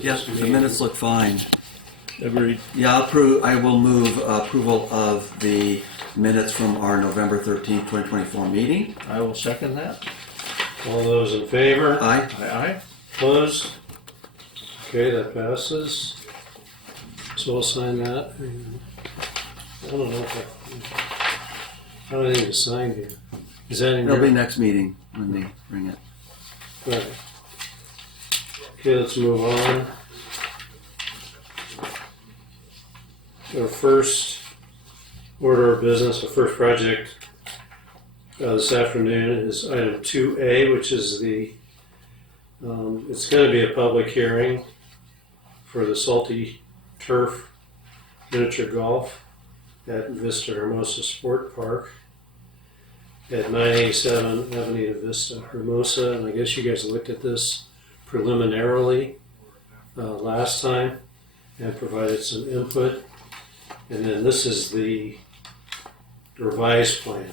Yes, the minutes look fine. Agreed. Yeah, I will move approval of the minutes from our November 13th, 2024 meeting. I will second that. All those in favor? Aye. Aye, aye. Opposed? Okay, that passes. So I'll sign that. I don't know if I don't need to sign here. Is that in It'll be here? next meeting when they bring it. Right. Okay, let's move on. Our first order of business, the first project this afternoon is item 2A, which is it's going to be a public hearing for the Salty Turf Miniature Golf at Vista Hermosa Sport Park at 987 Avenida Vista Hermosa. And I guess you guys looked at this preliminarily last time and provided some input. And then this is the revised plan.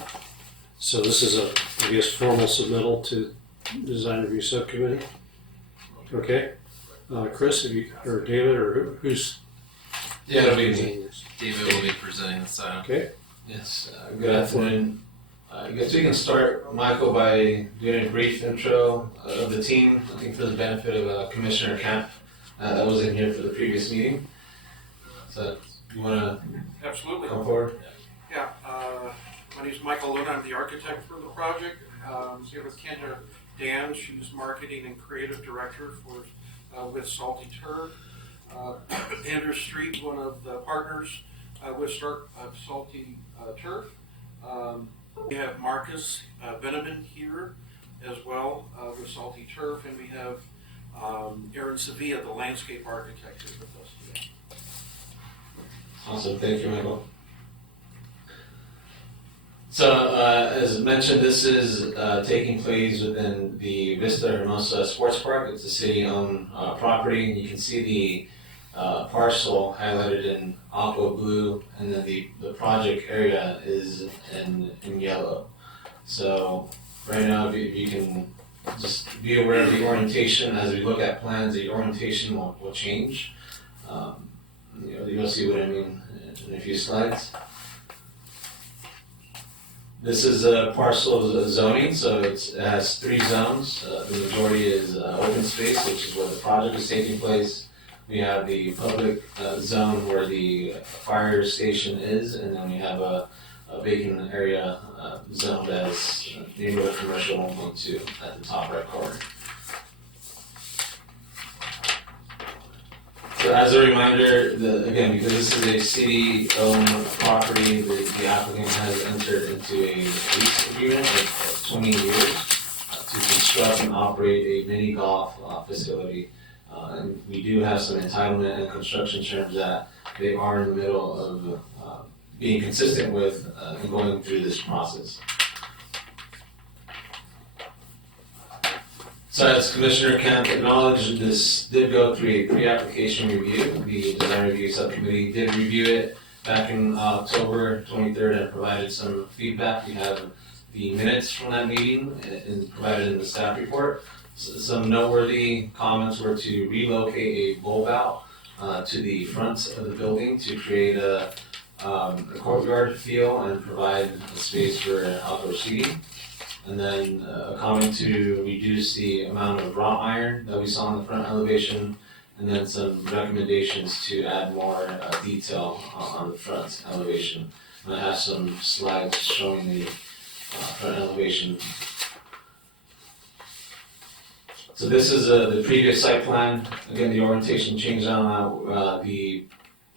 So this is I guess, formal submittal to Design Review Subcommittee. Okay. Chris, or David, or who's? Yeah, it'll be me. presenting this? David will be presenting this item. Okay. Yes, good afternoon. I guess we can start, Michael, by doing a brief intro of the team. I think for the benefit of Commissioner Camp that was in here for the previous meeting. So you want to Absolutely. come forward? Yeah, my name is Michael Luna. I'm the architect for the project. Here with Kendra Dan. She's marketing and creative director for with Salty Turf. Andrew Street, one of the partners with Salty Turf. We have Marcus Beneman here as well with Salty Turf, and we have Aaron Sevilla, the landscape architect, is with us today. Awesome, thank you, Michael. So, as mentioned, this is taking place within the Vista Hermosa Sports Park. It's a city-owned property. You can see the parcel highlighted in aqua blue, and then the project area is in yellow. So, right now, if you can just be aware of the orientation. As we look at plans, the orientation will change. You'll see what I mean in a few slides. This is a parcel of zoning, so it has 3 zones. The majority is open space, which is where the project is taking place. We have the public zone where the fire station is, and then we have a vacant area zoned as neighborhood commercial 1.2 at the top right corner. So as a reminder, again, because this is a city-owned property, the applicant has entered into a lease agreement of 20 years to construct and operate a mini golf facility. And we do have some entitlement and construction terms that they are in the middle of being consistent with and going through this process. So as Commissioner Kemp acknowledged, this did go through a pre-application review. The Design Review Subcommittee did review it back in October 23rd and provided some feedback. We have the minutes from that meeting and provided in the staff report. So some noteworthy comments were to relocate a bulb out to the front of the building to create a courtyard feel and provide a space for outdoor seating. And then a comment to reduce the amount of wrought iron that we saw in the front elevation, and then some recommendations to add more detail on the front elevation. And I have some slides showing the front elevation. So this is the previous site plan. Again, the orientation changed on that. The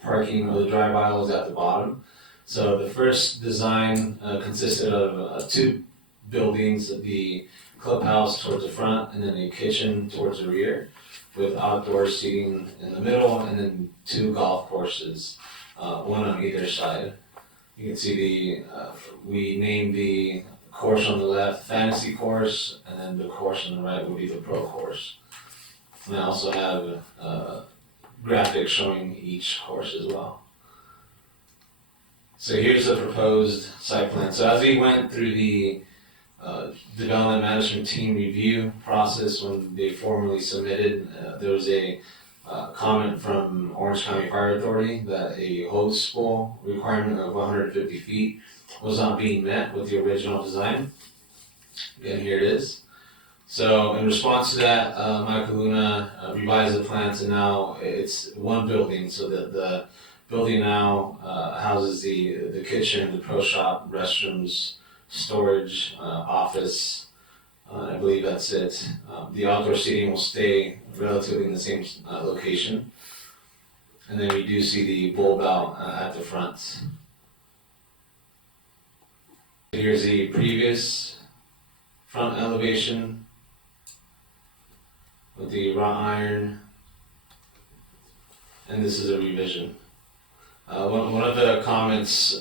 parking or the drive aisle is at the bottom. So the first design consisted of 2 buildings, the clubhouse towards the front and then a kitchen towards the rear with outdoor seating in the middle, and then 2 golf courses, one on either side. You can see we named the course on the left fantasy course, and then the course on the right would be the pro course. And I also have graphics showing each course as well. So here's the proposed site plan. So as we went through the development management team review process when they formally submitted, there was a comment from Orange County Fire Authority that a hose spool requirement of 150 feet was not being met with the original design. Again, here it is. So in response to that, Michael Luna revised the plans, and now it's one building. So that the building now houses the kitchen, the pro shop, restrooms, storage, office. I believe that's it. The outdoor seating will stay relatively in the same location. And then we do see the bulb out at the front. Here's the previous front elevation with the wrought iron. And this is a revision. One of the comments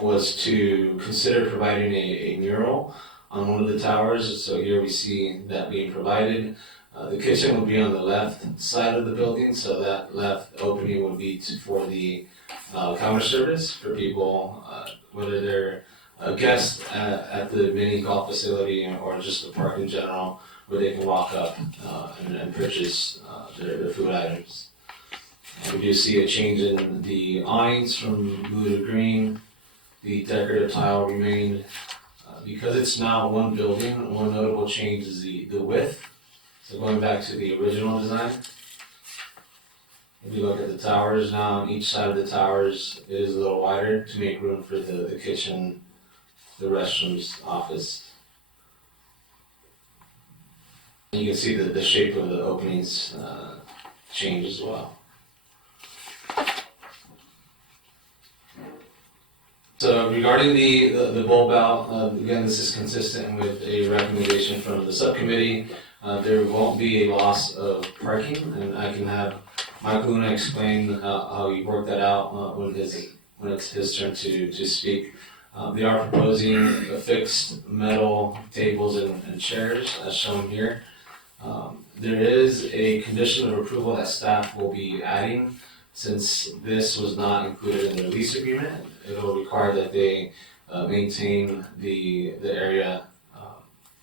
was to consider providing a mural on one of the towers. So here we see that being provided. The kitchen will be on the left side of the building, so that left opening would be for the counter service for people, whether they're a guest at the mini golf facility or just the park in general, where they can walk up and purchase their food items. We do see a change in the awnings from blue to green. The decorative tile remained. Because it's now one building, one notable change is the width. So going back to the original design, if you look at the towers now, on each side of the towers is a little wider to make room for the kitchen, the restrooms, office. And you can see the shape of the openings change as well. So regarding the bulb out, again, this is consistent with a recommendation from the subcommittee. There won't be a loss of parking, and I can have Michael Luna explain how he worked that out when it's his turn to speak. They are proposing affixed metal tables and chairs, as shown here. There is a condition of approval that staff will be adding. Since this was not included in the lease agreement, it will require that they maintain the area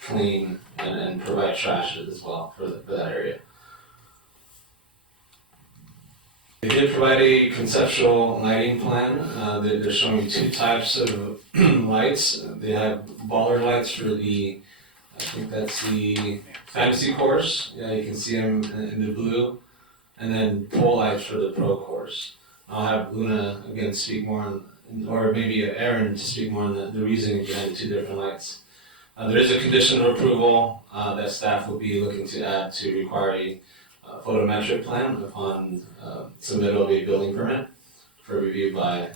clean and provide trash as well for that area. They did provide a conceptual lighting plan. They're showing two types of lights. They have bollard lights for I think that's the fantasy course. Yeah, you can see them in the blue. And then pole lights for the pro course. I'll have Luna again speak more on, or maybe Aaron to speak more on the reasoning behind the two different lights. There is a condition of approval that staff will be looking to add to require a photometric plan upon submittal of a building permit for review by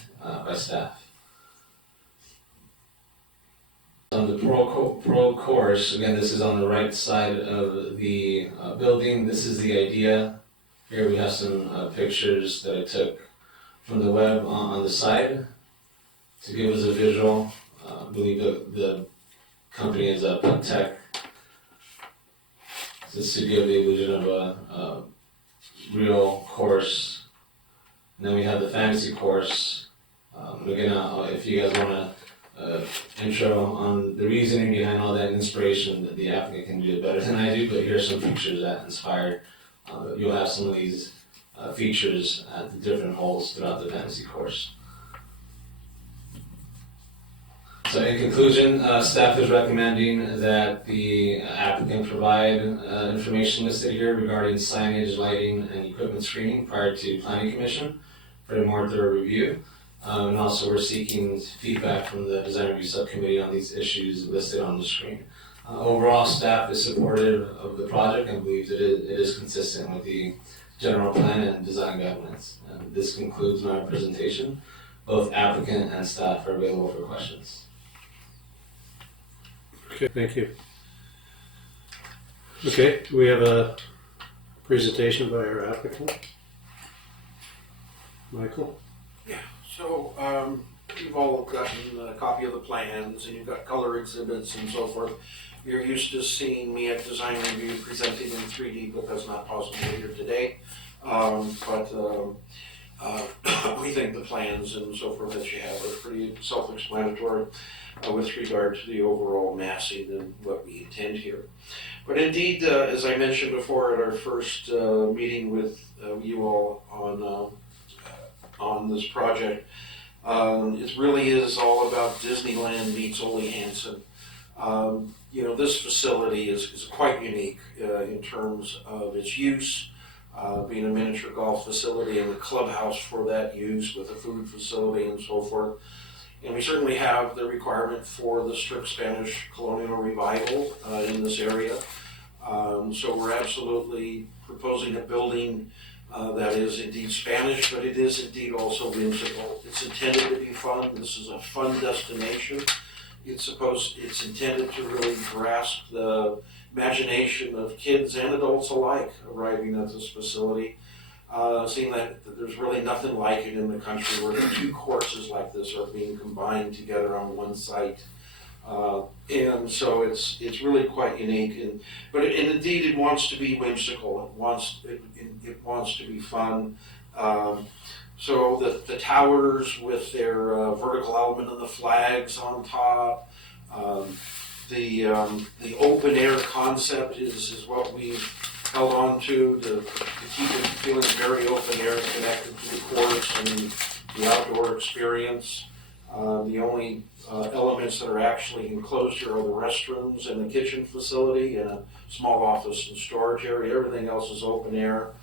staff. On the pro course, again, this is on the right side of the building. This is the idea. Here we have some pictures that I took from the web on the side to give us a visual. I believe the company is Putt Tech. Just to give the illusion of a real course. And then we have the fantasy course. Again, if you guys want to intro on the reasoning behind all that inspiration, that the applicant can do it better than I do, but here are some pictures that inspired. You'll have some of these features at the different holes throughout the fantasy course. So in conclusion, staff is recommending that the applicant provide information listed here regarding signage, lighting, and equipment screening prior to Planning Commission for a more thorough review. And also we're seeking feedback from the Design Review Subcommittee on these issues listed on the screen. Overall, staff is supportive of the project and believes it is consistent with the general plan and design guidelines. And this concludes my presentation. Both applicant and staff are available for questions. Okay, thank you. Okay, do we have a presentation by our applicant? Michael? So, you've all gotten a copy of the plans and you've got color exhibits and so forth. You're used to seeing me at Design Review presenting in 3D, but that's not possible here today. we think the plans and so forth that you have are pretty self-explanatory with regard to the overall massing and what we intend here. But indeed, as I mentioned before at our first meeting with you all on this project, it really is all about Disneyland meets Ole Hansen. This facility is quite unique in terms of its use, being a miniature golf facility and the clubhouse for that use with a food facility and so forth. And we certainly have the requirement for the strict Spanish colonial revival in this area. So we're absolutely proposing a building that is indeed Spanish, but it is indeed also whimsical. It's intended to be fun. This is a fun destination. It's intended to really grasp the imagination of kids and adults alike arriving at this facility. Seeing that there's really nothing like it in the country where the two courses like this are being combined together on one site. And so it's really quite unique. But indeed it wants to be whimsical. It wants to be fun. So the towers with their vertical element and the flags on top, the open air concept is what we've held on to keep it feeling very open air, connected to the courts and the outdoor experience. The only elements that are actually enclosed here are the restrooms and the kitchen facility and a small office and storage area. Everything else is open air.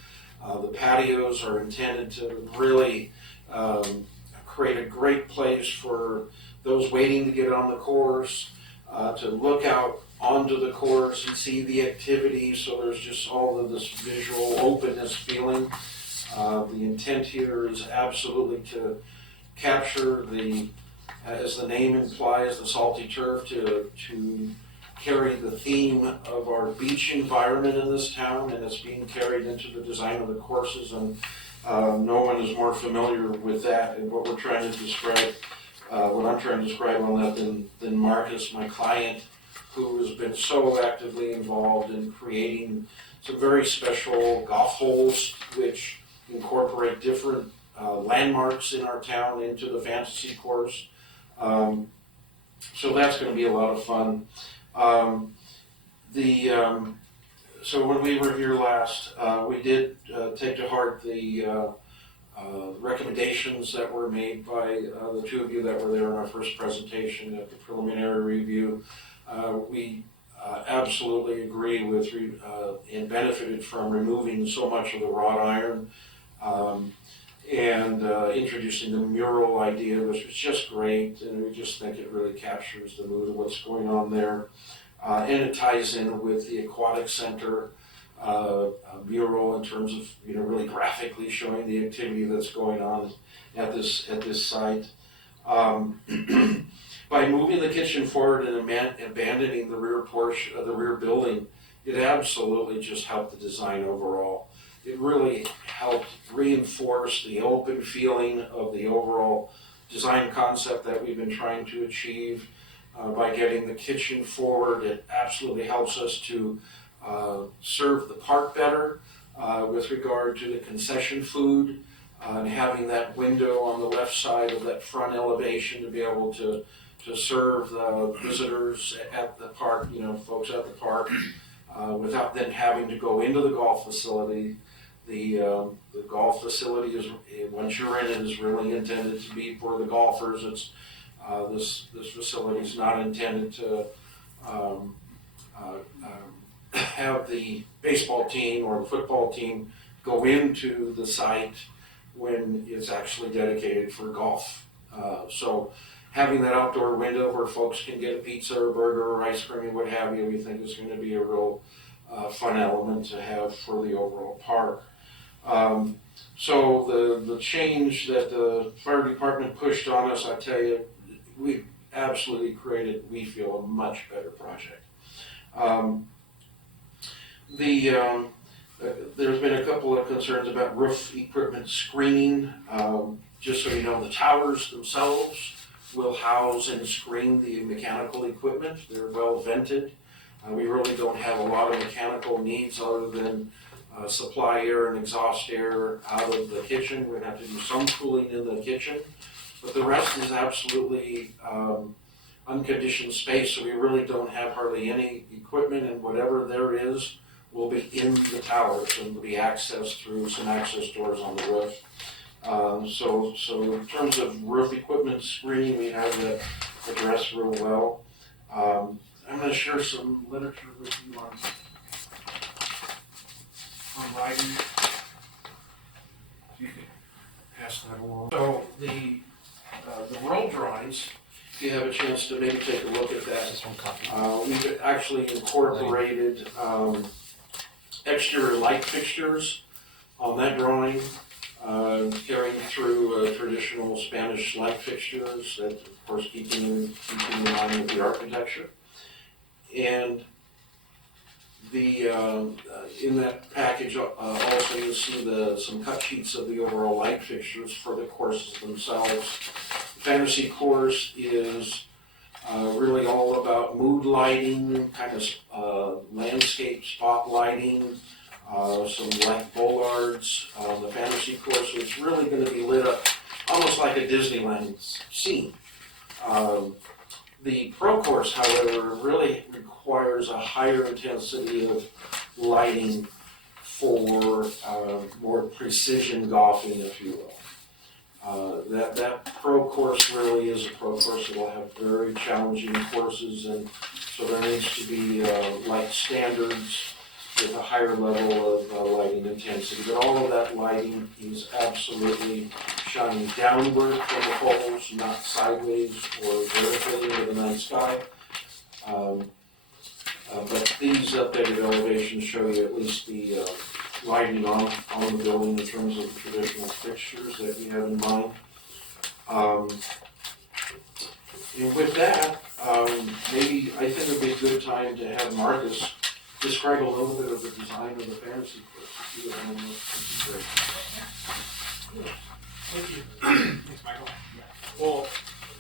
The patios are intended to really create a great place for those waiting to get on the course, to look out onto the course and see the activities. So there's just all of this visual openness feeling. The intent here is absolutely to capture as the name implies, the salty turf, to carry the theme of our beach environment in this town, and it's being carried into the design of the courses, and no one is more familiar with that and what we're trying to describe, what I'm trying to describe on that than Marcus, my client, who has been so actively involved in creating some very special golf holes which incorporate different landmarks in our town into the fantasy course. So that's going to be a lot of fun. So when we were here last, we did take to heart the recommendations that were made by the two of you that were there in our first presentation at the preliminary review. We absolutely agree with and benefited from removing so much of the wrought iron and introducing the mural idea, which was just great, and we just think it really captures the mood of what's going on there. And it ties in with the aquatic center mural in terms of really graphically showing the activity that's going on at this site. By moving the kitchen forward and abandoning the rear portion of the rear building, it absolutely just helped the design overall. It really helped reinforce the open feeling of the overall design concept that we've been trying to achieve. By getting the kitchen forward, it absolutely helps us to serve the park better with regard to the concession food, and having that window on the left side of that front elevation to be able to serve the visitors at the park, folks at the park, without them having to go into the golf facility. The golf facility is, once you're in it, is really intended to be for the golfers. It's this facility is not intended to have the baseball team or the football team go into the site when it's actually dedicated for golf. So having that outdoor window where folks can get a pizza or a burger or ice cream and what have you, we think is going to be a real fun element to have for the overall park. So the change that the fire department pushed on us, I tell you, we absolutely created, we feel, a much better project. There's been a couple of concerns about roof equipment screening. Just so you know, the towers themselves will house and screen the mechanical equipment. They're well vented. We really don't have a lot of mechanical needs other than supply air and exhaust air out of the kitchen. We're gonna have to do some cooling in the kitchen, but the rest is absolutely unconditioned space, so we really don't have hardly any equipment, and whatever there is will be in the towers and will be accessed through some access doors on the roof. So in terms of roof equipment screening, we have that addressed real well. I'm going to share some literature with you on lighting. You can pass that along. So the roll drawings, if you have a chance to maybe take a look at that. Just one copy. We've actually incorporated exterior light fixtures on that drawing, carrying through traditional Spanish light fixtures that, of course, keeping in line with the architecture. And the in that package also you'll see some cut sheets of the overall light fixtures for the courses themselves. The fantasy course is really all about mood lighting, kind of landscape spot lighting, some light bollards. The fantasy course, so it's really going to be lit up almost like a Disneyland scene. The pro course, however, really requires a higher intensity of lighting for more precision golfing, if you will. That pro course really is a pro course that will have very challenging courses, and so there needs to be light standards with a higher level of lighting intensity. But all of that lighting is absolutely shining downward from the poles, not sideways or vertically into the night sky. But these updated elevations show you at least the lighting on the building in terms of the traditional fixtures that we have in mind. And with that, maybe I think it would be a good time to have Marcus describe a little bit of the design of the fantasy course. Thank you. Thanks, Michael. Well,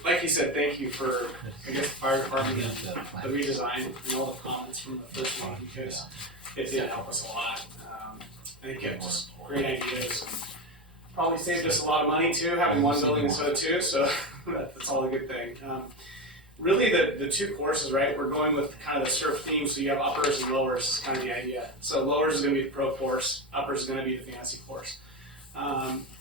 like you said, thank you for, I guess, the fire department, the redesign, and all the comments from the first one, because it did help us a lot. I think it was great ideas. Probably saved us a lot of money too, having one building instead of two, so that's all a good thing. Really, the two courses, right? We're going with kind of the surf theme, so you have uppers and lowers is kind of the idea. So lowers is going to be the pro course, uppers is going to be the fantasy course.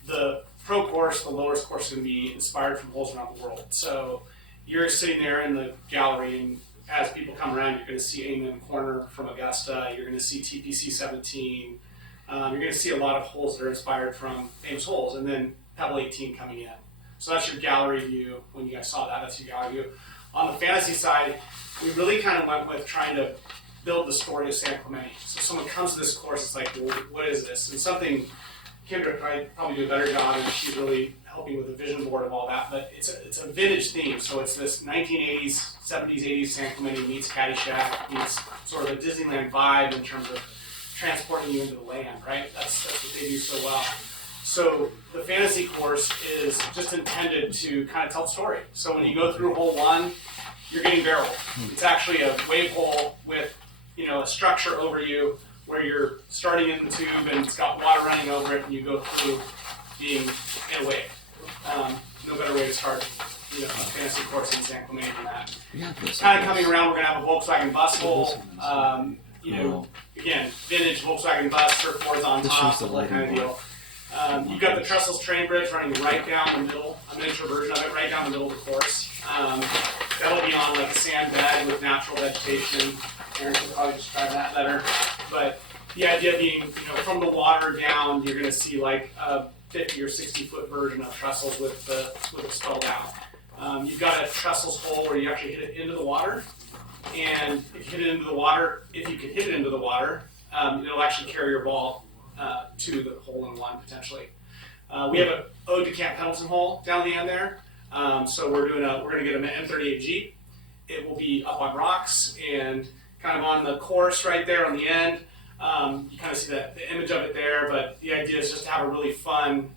The pro course, the lowers course is going to be inspired from holes around the world. So you're sitting there in the gallery, and as people come around, you're going to see Amen Corner from Augusta, you're going to see TPC 17, you're going to see a lot of holes that are inspired from famous holes, and then Pebble 18 coming in. So that's your gallery view. When you guys saw that, that's your gallery view. On the fantasy side, we really kind of went with trying to build the story of San Clemente. So someone comes to this course, it's like, well, what is this? And something Kendra probably do a better job, and she's really helping with the vision board of all that. But it's a vintage theme, so it's this 1980s, 70s, 80s San Clemente meets Caddyshack, meets sort of a Disneyland vibe in terms of transporting you into the land, right? That's what they do so well. So the fantasy course is just intended to kind of tell the story. So when you go through hole one, you're getting barreled. It's actually a wave hole with, a structure over you where you're starting in the tube and it's got water running over it, and you go through being in a wave. No better way to start, a fantasy course in San Clemente than that. Kind of coming around, we're going to have a Volkswagen bus hole. Again, vintage Volkswagen bus, surfboards on top, that kind of deal. You've got the Trestles train bridge running right down the middle, a miniature version of it, right down the middle of the course. That'll be on like a sand bed with natural vegetation. Aaron could probably describe that better. But the idea being, from the water down, you're going to see like a 50 or 60 foot version of Trestles with it spelled out. You've got a Trestles hole where you actually hit it into the water. And if you hit it into the water, it'll actually carry your ball to the hole in one potentially. We have an ode to Camp Pendleton hole down the end there. So we're going to get an M38 Jeep. It will be up on rocks and kind of on the course right there on the end. You kind of see the image of it there, but the idea is just to have a really fun,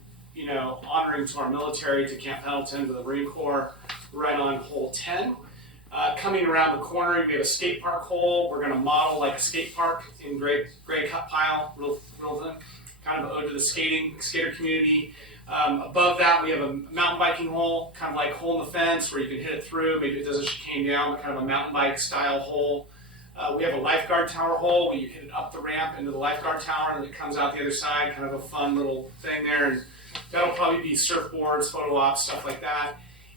honoring to our military, to Camp Pendleton, to the Marine Corps, right on hole 10. Coming around the corner, we have a skate park hole. We're going to model like a skate park in gray cut pile, real thin, kind of an ode to the skater community. Above that, we have a mountain biking hole, kind of like hole in the fence where you can hit it through. Maybe it does a chicane down, but kind of a mountain bike style hole. We have a lifeguard tower hole where you hit it up the ramp into the lifeguard tower and it comes out the other side, kind of a fun little thing there. And that'll probably be surfboards, photo ops, stuff like that.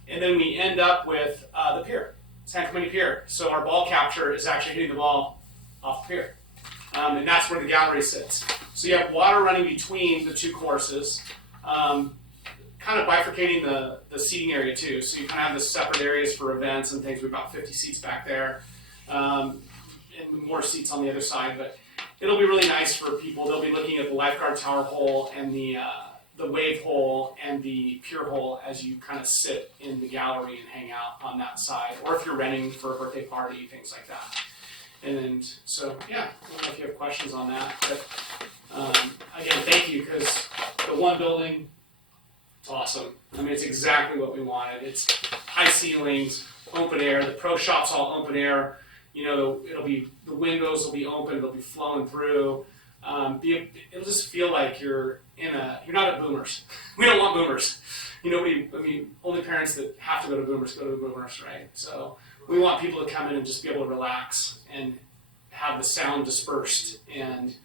And then we end up with the pier, Subcommittee Pier. So our ball capture is actually hitting the ball off the pier. And that's where the gallery sits. So you have water running between the two courses, kind of bifurcating the seating area too. So you kind of have the separate areas for events and things. We have about 50 seats back there. And more seats on the other side, but it'll be really nice for people. They'll be looking at the lifeguard tower hole and the wave hole and the pier hole as you kind of sit in the gallery and hang out on that side, or if you're renting for a birthday party, things like that. And so, yeah, I don't know if you have questions on that, but again, thank you, because the one building, it's awesome. I mean, it's exactly what we wanted. It's high ceilings, open air. The pro shop's all open air. You know, it'll be, the windows will be open, it'll be flowing through. It'll just feel like you're not at Boomers. We don't want Boomers. You know, only parents that have to go to Boomers, right? So we want people to come in and just be able to relax and have the sound dispersed. And,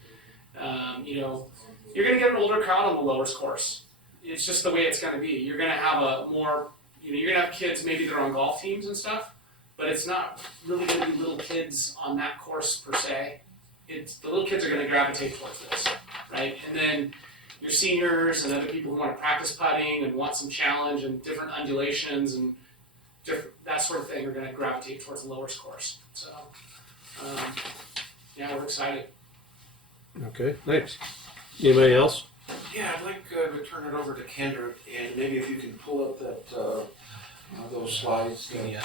you know, you're going to get an older crowd on the lowers course. It's just the way it's going to be. You're going to have you're going to have kids, maybe they're on golf teams and stuff. But it's not really going to be little kids on that course per se. The little kids are going to gravitate towards this, right? And then your seniors and other people who want to practice putting and want some challenge and different undulations and that sort of thing are going to gravitate towards the lowers course. So, yeah, we're excited. Okay, thanks. Anybody else? Yeah, I'd like to turn it over to Kendra, and maybe if you can pull up that those slides that,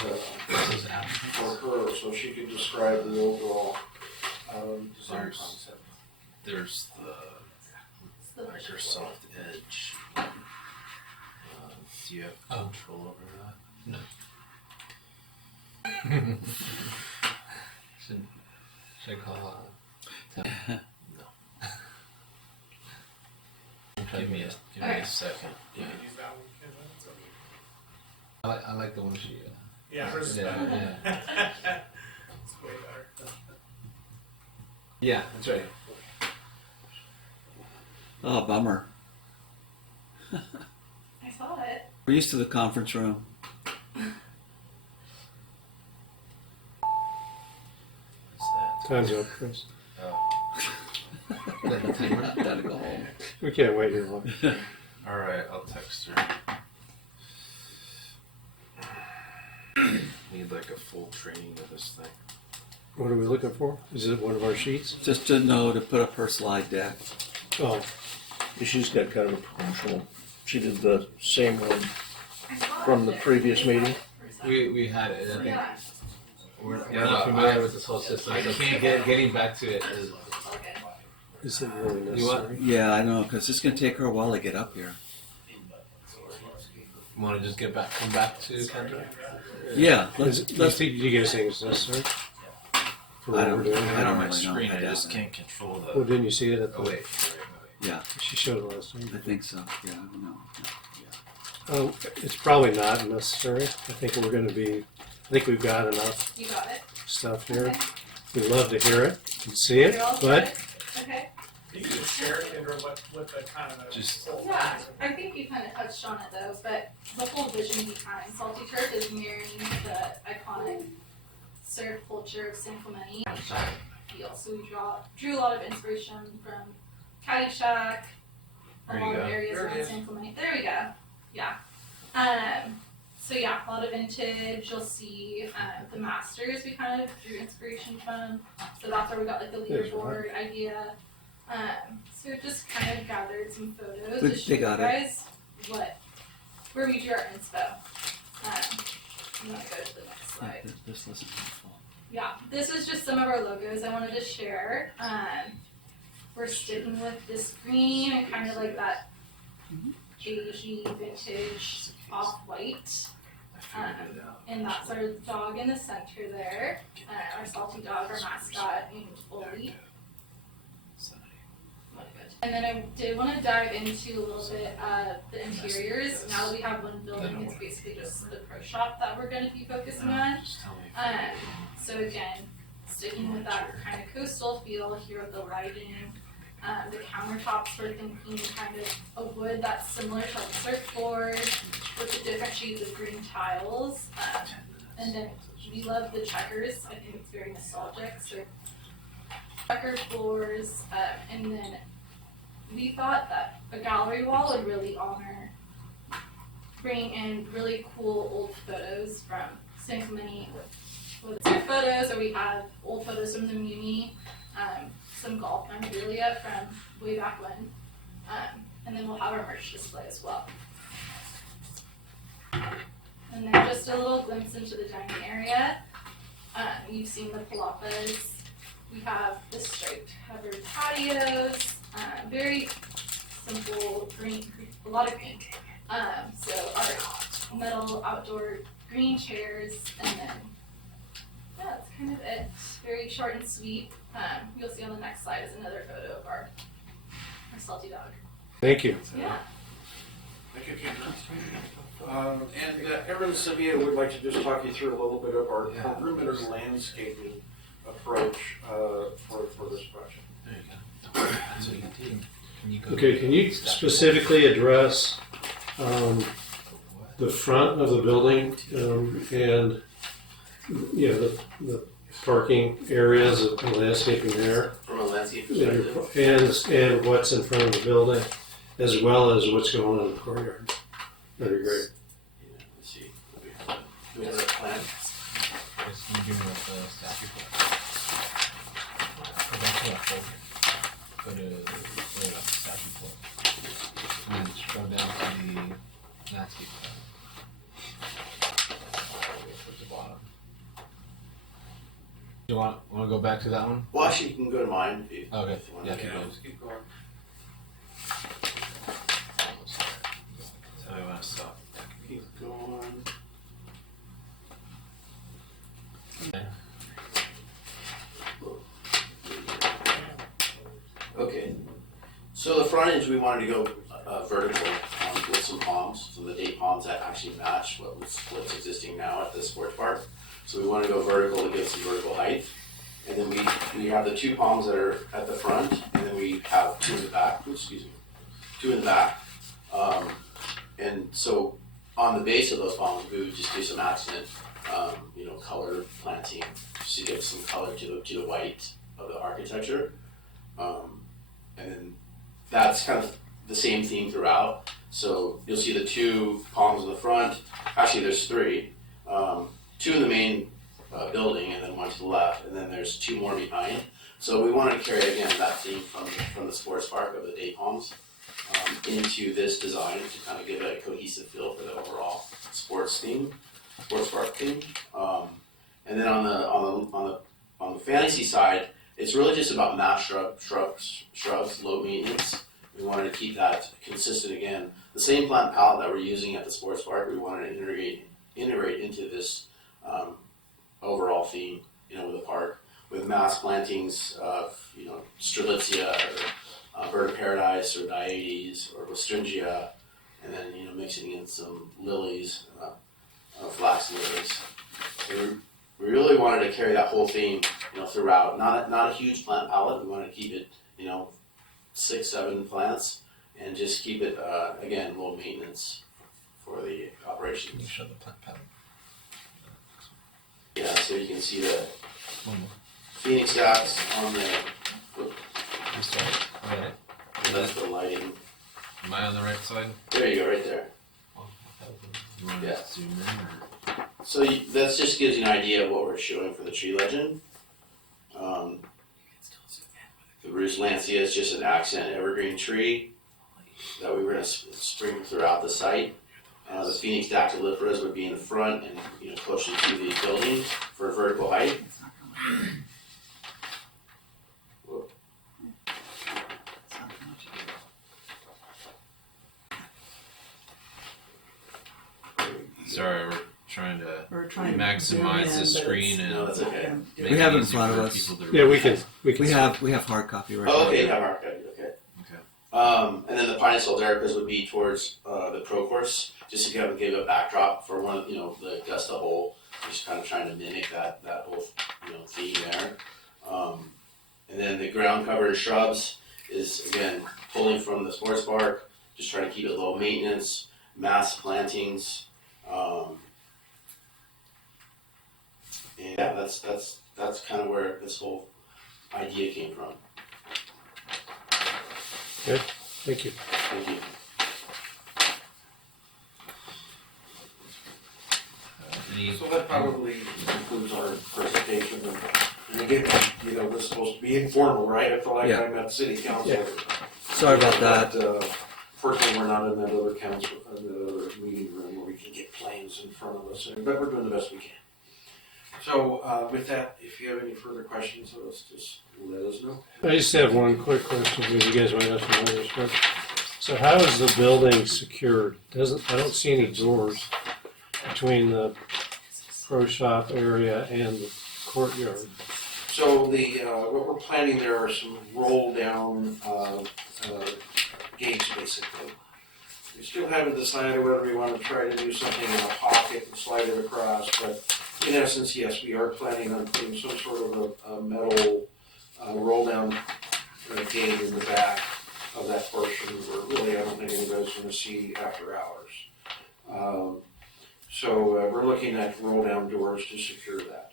for her, so she could describe the overall design concept. There's the Microsoft Edge. Do you have control over that? No. should I call No. Give me a second. You can use that one, Kendra. It's okay. I like the one she. Yeah, hers is Yeah, better. yeah. It's way better. Yeah, that's right. Oh, bummer. I saw it. We're used to the conference room. What's that? Time's up, Chris. Gotta go home. We can't wait here long. All right, I'll text her. Need like a full training of this thing. What are we looking for? Is it one of our sheets? Just to know to put up her slide deck. Oh, She's got kind of a promotional. She did the same one I saw from the it. previous meeting. We had it. I think Yeah. we're Yeah, not no, familiar with this whole system. I can't getting back to it. Is, Okay. is it really You want- necessary? Yeah, I know, because it's going to take her a while to get up here. you want to just come back to Kendra? Yeah, Do you guys think it's necessary? For what I we're don't- doing? I don't On my really know. screen, I I just doubt can't control the. Oh, didn't you see it at Oh the, wait. Yeah, she showed it last I time. think so. Yeah, I don't know. It's probably not necessary. I think we've got enough You got it. stuff here. Okay. We'd love to hear it and see it, You're all but set? Okay. You can just share it, Kendra, what the kind of the Just- whole Yeah, thing is. I think you kind of touched on it though, but the whole vision behind Salty Turf is mirroring the iconic surf culture of San Clemente feel. So we drew a lot of inspiration from Caddyshack, a There you lot of go. areas There it around is. San Clemente. There we go. Yeah. So yeah, a lot of vintage. You'll see the Masters we kind of drew inspiration from. So that's where we got like the There's leaderboard idea. So we just kind of gathered some photos They to show you got it. guys where we drew our inspo. I'm gonna go to the next slide. This listen helpful. Yeah, this is just some of our logos I wanted to share. We're sticking with this green and kind of like that beigey vintage off-white. And that's our dog in the center there, our salty dog, our mascot, named Oli. And then I did want to dive into a little bit of the interiors. Now that we have one building, it's basically just the pro shop that we're going to be focusing on. So again, sticking with that kind of coastal feel here with the lighting. The countertops, we're thinking kind of a wood that's similar to the surfboard with the different shades of green tiles. And then we love the checkers. I think it's very nostalgic. So checker floors, and then we thought that a gallery wall would really bring in really cool old photos from Subcommittee with surf photos, or we have old photos from the Muni, some golf memorabilia from way back when, and then we'll have our merch display as well. And then just a little glimpse into the dining area. You've seen the palapas. We have the striped covered patios. Very simple green, a lot of green. So our metal outdoor green chairs, and then yeah, that's kind of it. Very short and sweet. You'll see on the next slide is another photo of our salty dog. Thank you. Yeah. Thank you, Kendra. And Erin Sevilla would like to just talk you through a little bit of our perimeter landscaping approach for this project. There you go. That's what you can do. Can you go Okay, can you specifically address the front of the building and the parking areas of the landscaping there? From a landscape perspective, And what's in front of the building, as well as what's going on in the courtyard. That'd be great. yeah, let's see. Do we have a plan? Just can you give me the staff report? Go back to that folder. Go to the staff report. And then scroll down to the landscape plan. Towards the bottom. You want to go back to that one? Well, actually, you can go to mine if you, Okay. if you want Yeah, to. keep going. Let's keep going. Tell me when to stop. Keep going. Okay, so the frontage, we wanted to go vertical with some palms, so the date palms that actually match what's existing now at the sports park. So we want to go vertical to give some vertical height. And then we have the two palms that are at the front, and then we have two in the back. Excuse me, two in the back. And so on the base of those palms, we would just do some accent, color planting, just to give some color to the white of the architecture. And then that's kind of the same theme throughout. So you'll see the two palms in the front. Actually, there's three. Two in the main building, and then one to the left, and then there's two more behind. So we wanted to carry again that theme from the sports park of the day palms into this design to kind of give it a cohesive feel for the overall sports park theme. And then on the fantasy side, it's really just about mass shrubs, low maintenance. We wanted to keep that consistent again. The same plant palette that we're using at the sports park, we wanted to integrate into this overall theme, with the park, with mass plantings of, strelitzia or bird of paradise or dietes or listringia, and then, mixing in some lilies, flax lilies. So we really wanted to carry that whole theme, throughout. Not a huge plant palette. We wanted to keep it, 6-7 plants, and just keep it again low maintenance for the operation. Can you show the plant pattern? Yeah, so you can see the One more. Phoenix stacks on the. This way. Alright. And that's the lighting. Am I on the right side? There you go, right there. You want Yeah. to zoom in or? So that just gives you an idea of what we're showing for the tree legend. The Bruce Lancia is just an accent evergreen tree that we were going to spring throughout the site. The Phoenix dactyliferas would be in the front and closer to the building for vertical height. Whoop. Sorry, we're trying to We're trying to maximize zoom in, the but screen it's- No, that's okay. make We have it in easy front of for us. people to Yeah, we read. can. We have hard copy right Oh, now. okay, you have our copy, okay. Okay. And then the pine sol derricas would be towards the pro course, just to kind of give a backdrop for one, the Augusta hole, just kind of trying to mimic that whole, theme there. And then the ground cover and shrubs is, again, pulling from the sports park, just trying to keep it low maintenance, mass plantings. And yeah, that's kind of where this whole idea came from. Thank you. Thank you. Any- So that probably concludes our presentation. And again, this is supposed to be informal, right? I feel like Yeah. I'm at city council. Yeah. Sorry about that. But, fortunately, we're not in that other council, in the other meeting room where we can get plans in front of us, but we're doing the best we can. So, with that, if you have any further questions, let's just let us know. I just have one quick question, because you guys might have some others, but, so how is the building secured? I don't see any doors between the pro shop area and the courtyard. So what we're planning there are some roll down gates basically. We still haven't decided whether we want to try to do something in a pocket and slide it across, but in essence, yes, we are planning on putting some sort of a metal roll down gate in the back of that portion where really I don't think anybody's going to see after hours. So we're looking at roll down doors to secure that.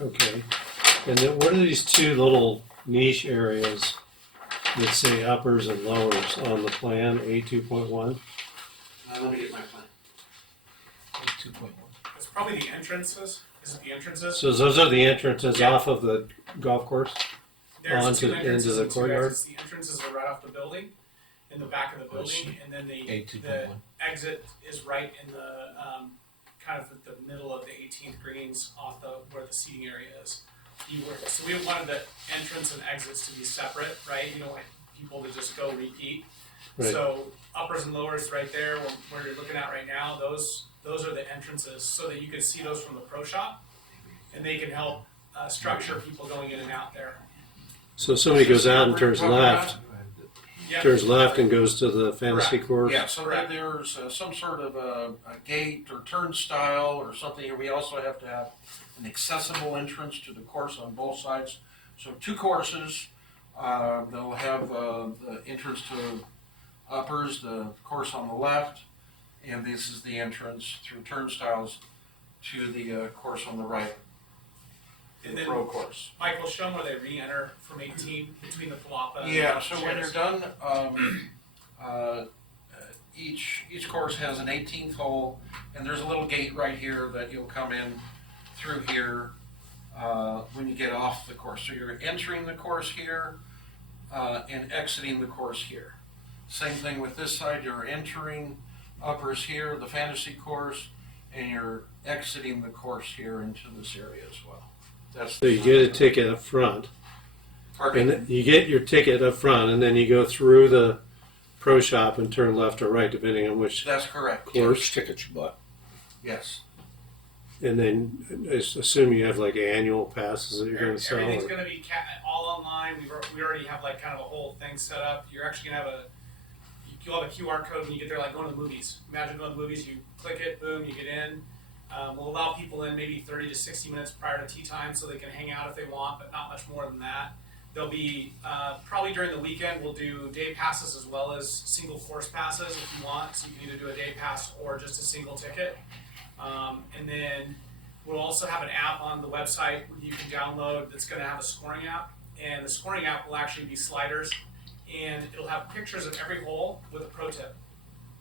Okay. And then what are these two little niche areas that say uppers and lowers on the plan, A2.1? Let me get my plan. 2.1. It's probably the entrances. Is it the entrances? So those are the entrances Yeah. off of the golf course? There's onto- two entrances into the and two courtyard? exits. The entrances are right off the building, in the back of the building, and then the A2.1. exit is right in the kind of the middle of the 18th greens off where the seating area is. So we wanted the entrance and exits to be separate, right? You don't want people to just go repeat. Right. So uppers and lowers right there, where you're looking at right now, those are the entrances, so that you can see those from the pro shop, and they can help structure people going in and out there. So somebody goes out and turns Talking left, Yep. turns left and goes to the fantasy course? Yeah, so Correct. there's some sort of a gate or turnstile or something here. We also have to have an accessible entrance to the course on both sides. So two courses, they'll have the entrance to uppers, the course on the left, and this is the entrance through turnstiles to the course on the right, And the then, pro course. Michael, show them where they re-enter from 18 between the palapa. and Yeah, the so when you're chairs. done, each course has an 18th hole, and there's a little gate right here that you'll come in through here when you get off the course. So you're entering the course here and exiting the course here. Same thing with this side, you're entering uppers here, the fantasy course, and you're exiting the course here into this area as well. That's So you get a ticket up front, Pardon and me? then you get your ticket up front, and then you go through the pro shop and turn left or right, depending on which That's correct. course. Tickets you bought. Yes. And then I assume you have like annual passes that you're going to sell. Everything's or- going to be all online. We already have like kind of a whole thing set up. You're actually going to have you'll have a QR code when you get there, like going to the movies. Imagine going to the movies, you click it, boom, you get in. We'll allow people in maybe 30 to 60 minutes prior to tea time so they can hang out if they want, but not much more than that. There'll be, probably during the weekend, we'll do day passes as well as single course passes if you want. So you can either do a day pass or just a single ticket. And then we'll also have an app on the website you can download that's going to have a scoring app. And the scoring app will actually be sliders, and it'll have pictures of every hole with a pro tip.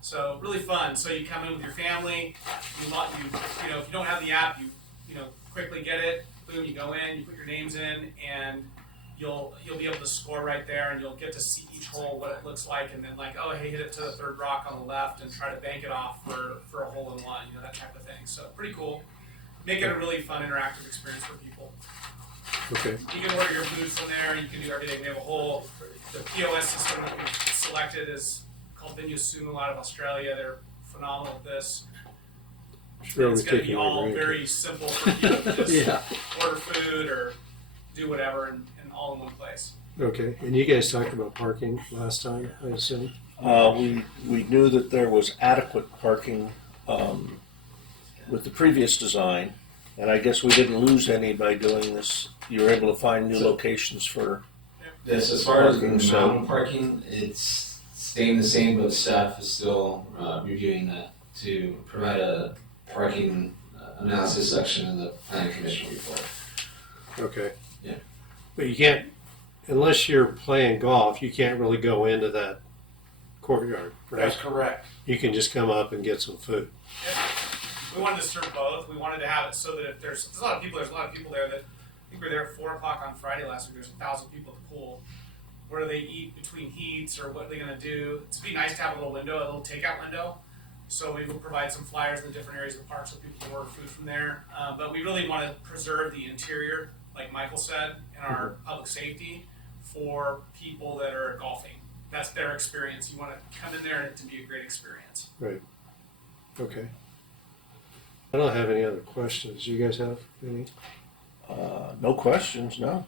So really fun. So you come in with your family. If you don't have the app, you quickly get it. Boom, you go in, you put your names in, and you'll be able to score right there, and you'll get to see each hole, what it looks like, and then like, oh, hey, hit it to the third rock on the left and try to bank it off for a hole in one, that type of thing. So pretty cool. Make it a really fun, interactive experience for people. Okay. You can order your food from there. You can do everything. We have a whole, the POS system that we've selected is called Venue Sumo out of Australia. They're phenomenal at this. Sure, it's we're gonna be taking all my grandkids. very simple for people to just Yeah. order food or do whatever and all in one place. Okay, and you guys talked about parking last time, I assume? We knew that there was adequate parking with the previous design, and I guess we didn't lose any by doing this. You were able to find new locations for. Yes, as far as the Parking, amount so- of parking, it's staying the same, but staff is still reviewing that to provide a parking analysis section in the planning commission report. Okay. Yeah. But you can't, unless you're playing golf, you can't really go into that courtyard, That's right? correct. You can just come up and get some food. We wanted to serve both. We wanted to have it so that if there's a lot of people there that, I think we were there at 4 o'clock on Friday last week. There's 1,000 people at the pool. Where do they eat between heats, or what are they going to do? It'd be nice to have a little window, a little takeout window. So we will provide some flyers in the different areas of the park so people can order food from there. But we really want to preserve the interior, like Michael said, and our public safety for people that are golfing. That's their experience. You want to come in there and it to be a great experience. Right. Okay. I don't have any other questions. You guys have any? No questions, no.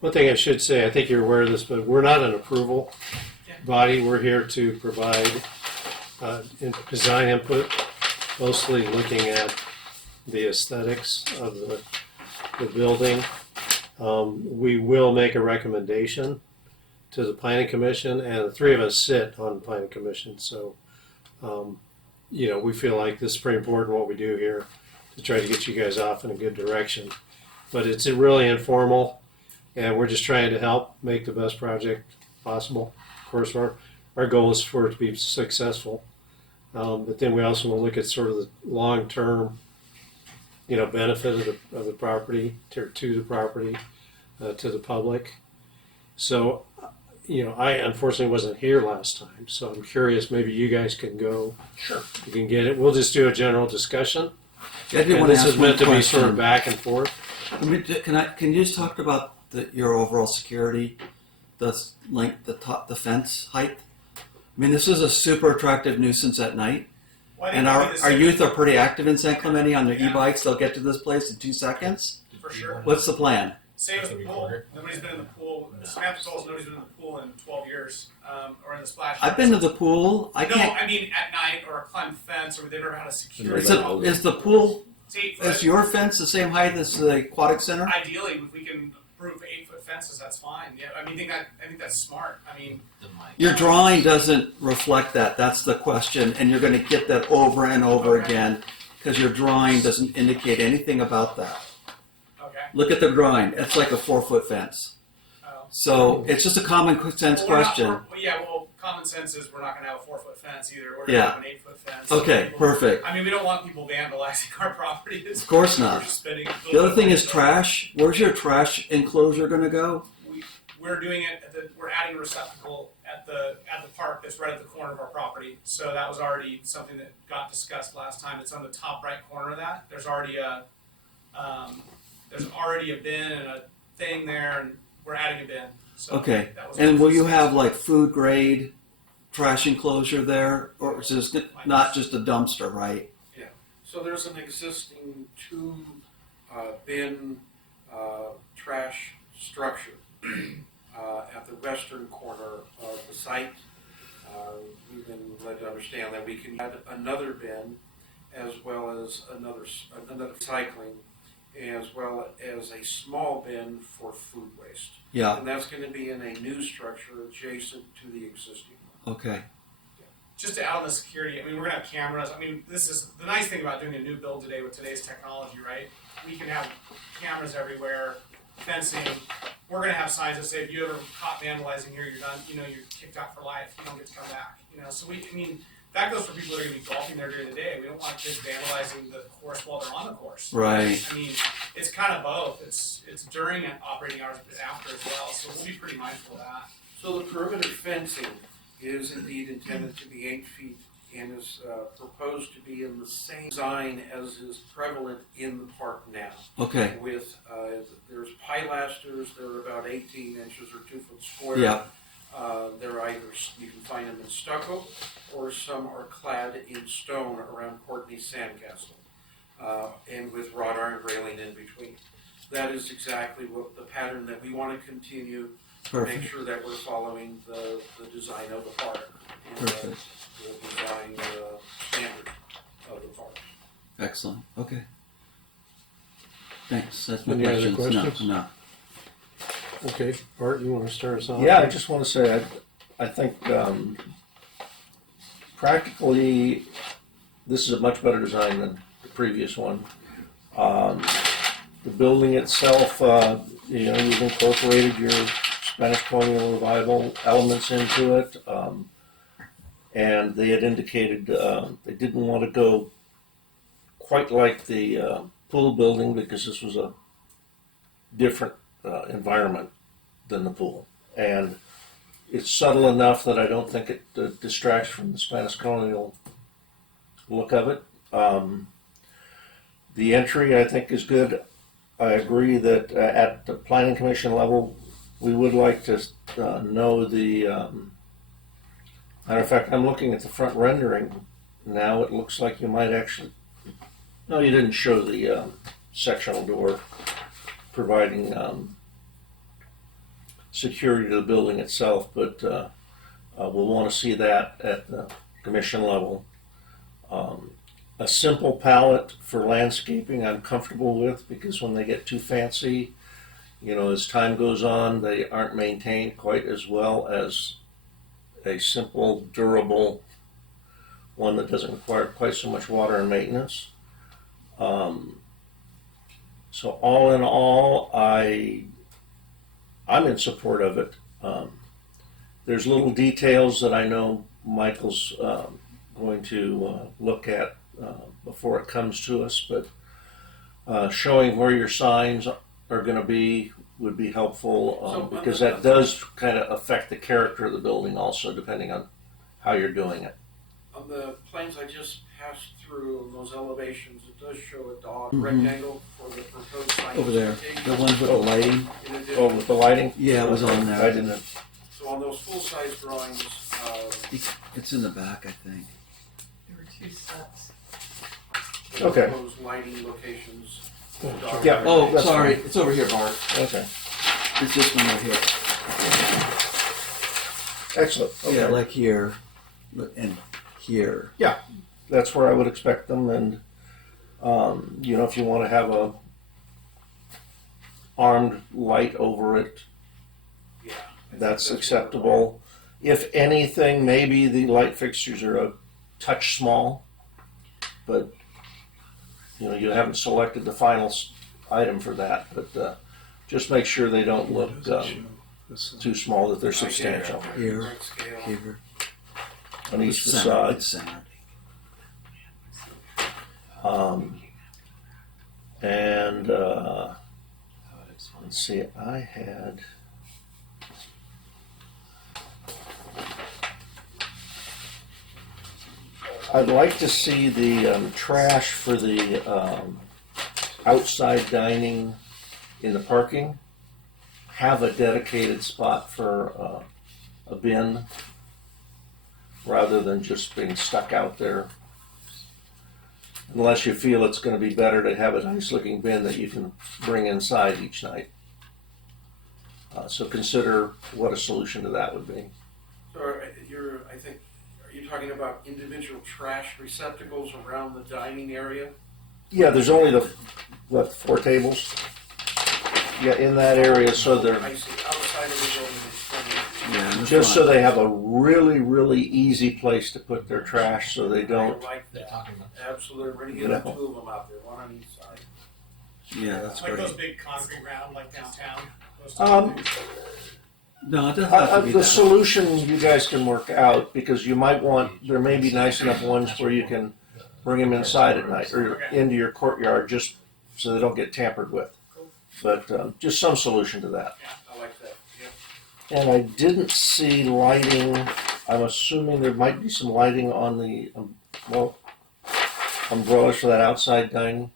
One thing I should say, I think you're aware of this, but we're not an approval body. We're here to provide design input, mostly looking at the aesthetics of the building. We will make a recommendation to the planning commission, and the three of us sit on the planning commission. So, we feel like this is pretty important what we do here to try to get you guys off in a good direction. But it's really informal, and we're just trying to help make the best project possible. Of course, our goal is for it to be successful. But then we also will look at sort of the long-term, benefit of the property to the property, to the public. So, I unfortunately wasn't here last time, so I'm curious. Maybe you guys can go. Sure. You can get it. We'll just do a general discussion. I did And want to this ask is meant one to be sort of question. back and forth. Can you just talk about your overall security, the fence height? I mean, this is a super attractive nuisance at night, Well, I think and it'll be our the same youth are pretty active in San Clemente on their Yeah. e-bikes. They'll get to this place in 2 seconds. for sure. What's the plan? Same as the pool. Nobody's been in the pool. Samantha told us nobody's been in the pool in 12 years, or in the splash. I've been to the pool. I No, can't. I mean at night or climb the fence, or they've never had a security. Is the pool, It's 8 is foot. your fence the same height as the aquatic center? Ideally, if we can approve 8-foot fences, that's fine. Yeah, I mean, I think that's smart. I mean, The mic. Your drawing doesn't reflect that. That's the question, and you're going to get that over and over Okay. again because your drawing doesn't indicate anything about that. okay. Look at the drawing. It's like a 4-foot fence. Oh. So it's just a common sense Well, we're not- question. well, common sense is we're not going to have a 4-foot fence either. We're going to Yeah. have an 8-foot fence. Okay, perfect. I mean, we don't want people vandalizing our property. Of course not. We're just spending a The other thing is so trash. Where's your trash enclosure going to go? We're doing it. We're adding a receptacle at the park that's right at the corner of our property. So that was already something that got discussed last time. It's on the top right corner of that. There's already a bin and a thing there, and we're adding a bin. So Okay. that was And will you have like food grade trash enclosure there, or is this not just a dumpster, right? So there's an existing 2 bin trash structure at the western corner of the site. We've been led to understand that we can add another bin, as well as another recycling, as well as a small bin for food waste. Yeah. And that's going to be in a new structure adjacent to the existing one. Okay. just to add on the security, I mean, we're gonna have cameras. I mean, this is the nice thing about doing a new build today with today's technology, right? We can have cameras everywhere, fencing. We're gonna have signs that say, if you ever caught vandalizing here, you're done, you know, you're kicked out for life. You don't get to come back, you know? So I mean, that goes for people that are gonna be golfing there during the day. We don't want kids vandalizing the course while they're on the course. Right. I mean, it's kind of both. It's during operating hours, but after as well. So we'll be pretty mindful of that. So the perimeter fencing is indeed intended to be 8 feet and is proposed to be in the same design as is prevalent in the park now. Okay. With, there's pilasters, they're about 18 inches or 2 foot square. Yeah. They're either, you can find them in stucco, course, some are clad in stone around Courtney's Sandcastle, and with wrought iron railing in between. That is exactly what the pattern that we want to continue to make Perfect. sure that we're following the design of the park and Perfect. the design standard of the park. Excellent. Okay. Thanks. That's my Any other questions. questions? No. Okay, Bart, you want to start us off? Yeah, I just want to say, I think practically, this is a much better design than the previous one. The building itself, you've incorporated your Spanish colonial revival elements into it, and they had indicated they didn't want to go quite like the pool building because this was a different environment than the pool, and it's subtle enough that I don't think it distracts from the Spanish colonial look of it. The entry, I think, is good. I agree that at the planning commission level, we would like to know the. Matter of fact, I'm looking at the front rendering now. It looks like you might actually. No, you didn't show the sectional door providing security to the building itself, but we'll want to see that at the commission level. A simple palette for landscaping I'm comfortable with, because when they get too fancy, as time goes on, they aren't maintained quite as well as a simple, durable one that doesn't require quite so much water and maintenance. So all in all, I'm in support of it. There's little details that I know Michael's going to look at before it comes to us, but showing where your signs are going to be would be helpful, because that does kind of affect the character of the building also, depending on how you're doing it. On the plans I just passed through, those elevations, it does show a dog Mhm. rectangle for the proposed sign. Over there. The ones with the lighting. In addition, Oh, with the lighting? Yeah, it was on there. I didn't. so on those full-size drawings, It's in the back, I think. There were 2 sets. the Okay. proposed lighting locations. the dog Yeah. Oh, That's sorry. fine. It's over here, Bart. Okay, It's this one right here. excellent. Okay. Yeah, like here, and here. That's where I would expect them, and if you want to have a armed light over it, Yeah. I think that's what acceptable. If anything, maybe the light fixtures are a touch small, but you haven't selected the final item for that. But just make sure they don't look too small, that they're we're- substantial I did, Here. right scale. Here. on each Center, side. it's center. And let's see, I had. I'd like to see the trash for the outside dining in the parking have a dedicated spot for a bin, rather than just being stuck out there. Unless you feel it's going to be better to have a nice looking bin that you can bring inside each night. So consider what a solution to that would be. So are you talking about individual trash receptacles around the dining area? Yeah, there's only the 4 tables. Yeah, in that area, so they're I see, outside of the building in front of Yeah, in the just so front. they have a really, really easy place to put their trash, so they don't. I like that. Talking about. Absolutely, we're gonna You get know. 2 of them out there, one on each side. Yeah, that's Like great. those big concrete round, like downtown. Those type Um, of things. No, it doesn't have to be The that. solution you guys can work out, because you might want, there may be nice enough ones where you can bring them inside at night or into your courtyard, just so they don't get tampered with. But just some solution to that. I like that, yeah. And I didn't see lighting. I'm assuming there might be some lighting on the umbrellas for that outside dining.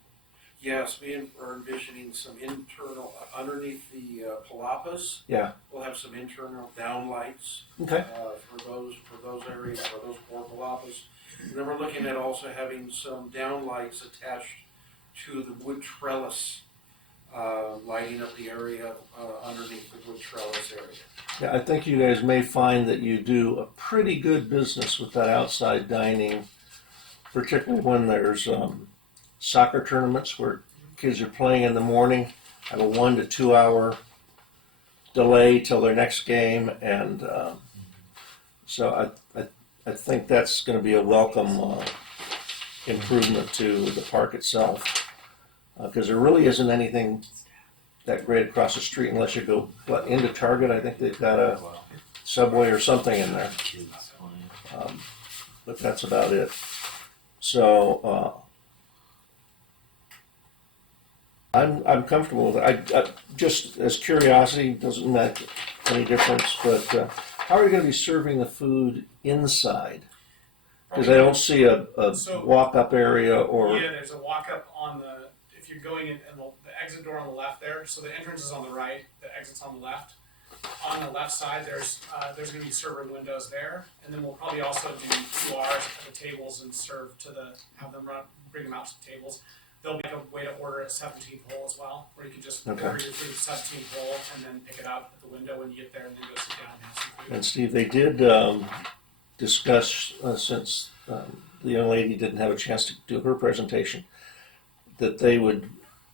Yes, we are envisioning some internal, underneath the palapas. Yeah. We'll have some internal downlights Okay. for those areas, for those four palapas. And then we're looking at also having some downlights attached to the wood trellis, lighting up the area underneath the wood trellis area. Yeah, I think you guys may find that you do a pretty good business with that outside dining, particularly when there's soccer tournaments where kids are playing in the morning, have a 1 to 2 hour delay till their next game, and so I think that's going to be a welcome improvement to the park itself, because there really isn't anything that great across the street unless you go into Target. I think they've got a Subway or something in there, but that's about it. So I'm comfortable with it. I just as curiosity, doesn't make any difference. But how are you going to be serving the food inside? Because I don't see a So- walk-up area or. Yeah, there's a walk up on the, if you're going in, and the exit door on the left there, so the entrance is on the right, the exit's on the left. On the left side, there's gonna be server windows there, and then we'll probably also do QRs at the tables and have them bring them out to the tables. There'll be a way to order a 17th hole as well, where you can just Okay. order your food 17th hole and then pick it up at the window when you get there and then go sit down and have some food. And Steve, they did discuss, since the young lady didn't have a chance to do her presentation, that they would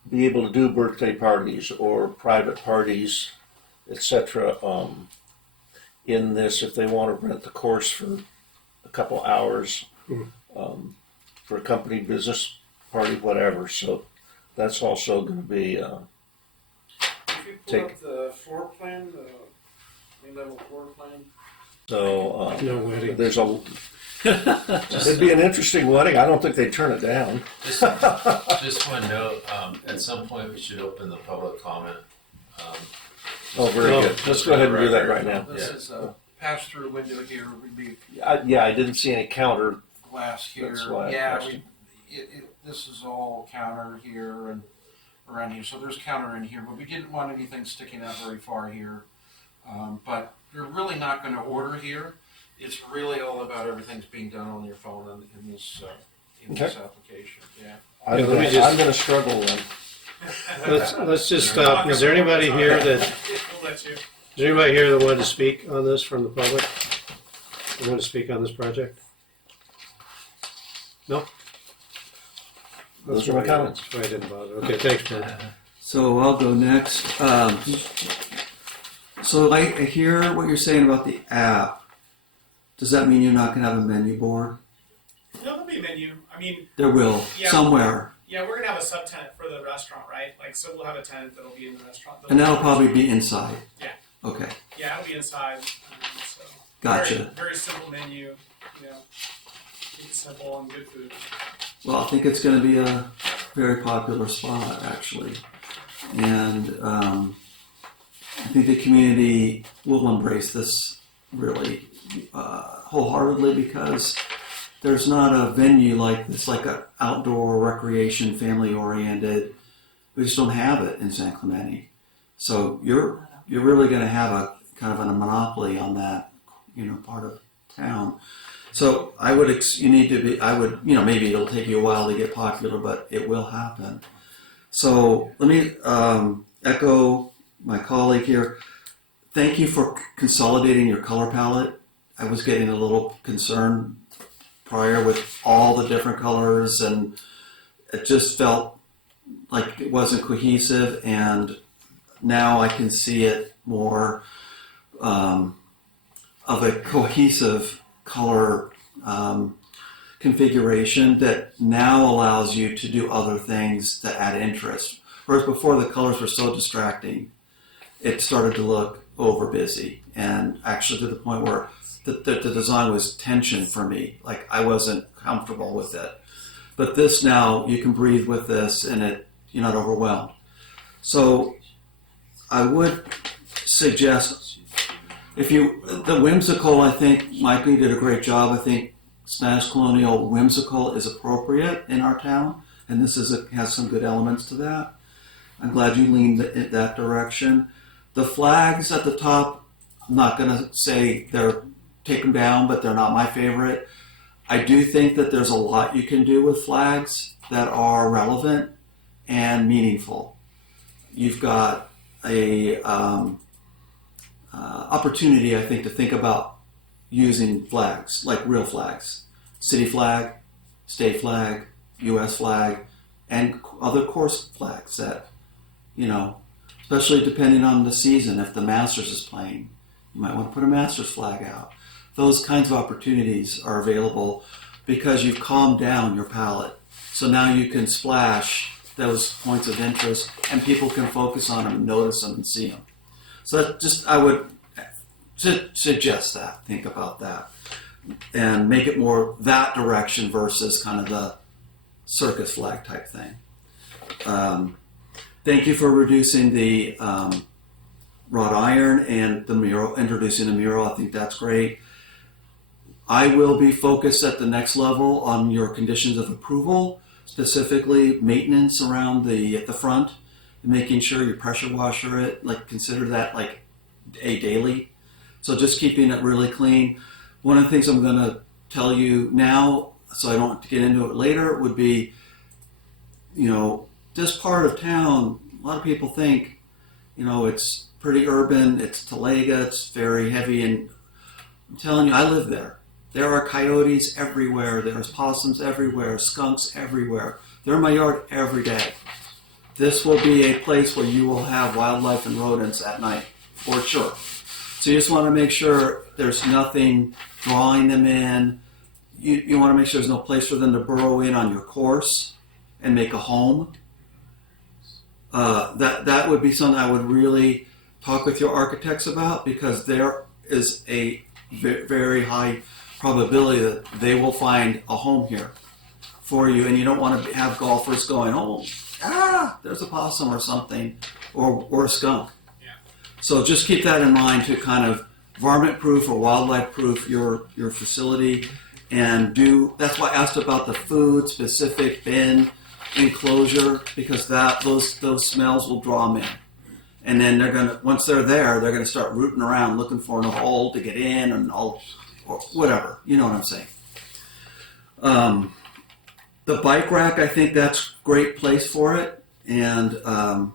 be able to do birthday parties or private parties, etc. In this, if they want to rent the course for a couple hours, for a company business party, whatever. So that's also going to be. If you pull up the floor plan, the level floor plan. So No wedding. there's a. It'd be an interesting wedding. I don't think they'd turn it down. Just one note, at some point we should open the public comment. Oh, very No. good. Let's go ahead and do that right now. This is a pass-through window here, would be Yeah, I didn't see any counter. glass here. That's why I Yeah, asked you. this is all counter here and around here. So there's counter in here, but we didn't want anything sticking out very far here. But you're really not going to order here. It's really all about everything's being done on your phone in this application. Yeah. I'm Yeah, let me gonna- just- I'm going to struggle then. Let's just stop. Is there anybody here that We'll let you. is there anybody here that wanted to speak on this from the public? That want to speak on this project? No. Those are my comments. That's why I didn't bother. Okay, thanks, Bert. So I'll go next. So I hear what you're saying about the app. Does that mean you're not going to have a menu board? No, there'll be a menu. I mean, There will, Yeah. somewhere. yeah, we're gonna have a subtenant for the restaurant, right? Like, so we'll have a tenant that'll be in the restaurant. And that'll probably be inside. Yeah. Okay, Yeah, it'll be inside. So gotcha. Very, very simple menu. You know, keep it simple and good food. Well, I think it's going to be a very popular spot, actually. And I think the community will embrace this really wholeheartedly, because there's not a venue like this, like an outdoor recreation, family-oriented. We just don't have it in San Clemente. So you're really going to have a kind of a monopoly on that, part of town. So maybe it'll take you a while to get popular, but it will happen. So let me echo my colleague here. Thank you for consolidating your color palette. I was getting a little concerned prior with all the different colors, and it just felt like it wasn't cohesive, and now I can see it more of a cohesive color configuration that now allows you to do other things that add interest. Whereas before the colors were so distracting, it started to look over busy, and actually to the point where the design was tension for me. Like I wasn't comfortable with it. But this now, you can breathe with this and you're not overwhelmed. So I would suggest, the whimsical, I think Michael did a great job. I think Spanish colonial whimsical is appropriate in our town and this has some good elements to that. I'm glad you leaned in that direction. The flags at the top, I'm not going to say take them down, but they're not my favorite. I do think that there's a lot you can do with flags that are relevant and meaningful. You've got a opportunity, I think, to think about using flags, like real flags. City flag, state flag, U.S. flag, and other course flags that, especially depending on the season, if the Masters is playing, you might want to put a Masters flag out. Those kinds of opportunities are available because you've calmed down your palette. So now you can splash those points of interest and people can focus on them and notice them and see them. So I would suggest that, think about that, and make it more that direction versus kind of the circus flag type thing. Thank you for reducing the wrought iron and the mural, introducing the mural. I think that's great. I will be focused at the next level on your conditions of approval, specifically maintenance around at the front, and making sure you pressure washer it, consider that like a daily. So just keeping it really clean. One of the things I'm going to tell you now, so I don't have to get into it later, would be, this part of town, a lot of people think, it's pretty urban, it's Talega, it's very heavy, and I'm telling you, I live there. There are coyotes everywhere, there's possums everywhere, skunks everywhere. They're in my yard every day. This will be a place where you will have wildlife and rodents at night, for sure. So you just want to make sure there's nothing drawing them in. You want to make sure there's no place for them to burrow in on your course and make a home. That would be something I would really talk with your architects about, because there is a very high probability that they will find a home here for you, and you don't want to have golfers going, there's a possum or something, or a skunk. Yeah. So just keep that in mind to kind of varmint-proof or wildlife-proof your facility, and that's why I asked about the food-specific bin enclosure, because those smells will draw them in. And then once they're there, they're gonna start rooting around looking for a hole to get in and all, or whatever. You know what I'm saying? The bike rack, I think that's a great place for it. And you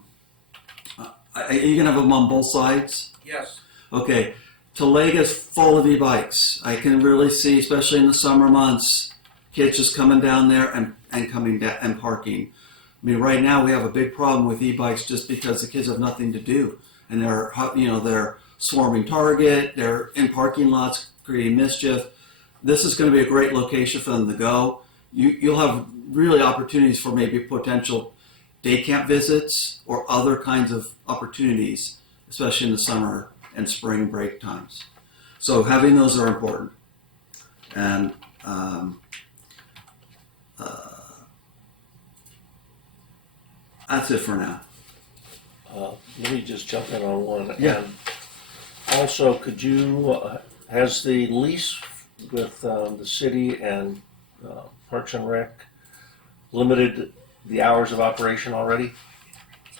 can have them on both sides. Yes. Okay. Talega's full of e-bikes. I can really see, especially in the summer months, kids just coming down there and coming down and parking. I mean, right now we have a big problem with e-bikes just because the kids have nothing to do, and they're swarming Target, they're in parking lots creating mischief. This is going to be a great location for them to go. You'll have really opportunities for maybe potential day camp visits or other kinds of opportunities, especially in the summer and spring break times. So having those are important. And that's it for now. Let me just jump in on one. Yeah. And also, could you, has the lease with the city and Parks and Rec limited the hours of operation already?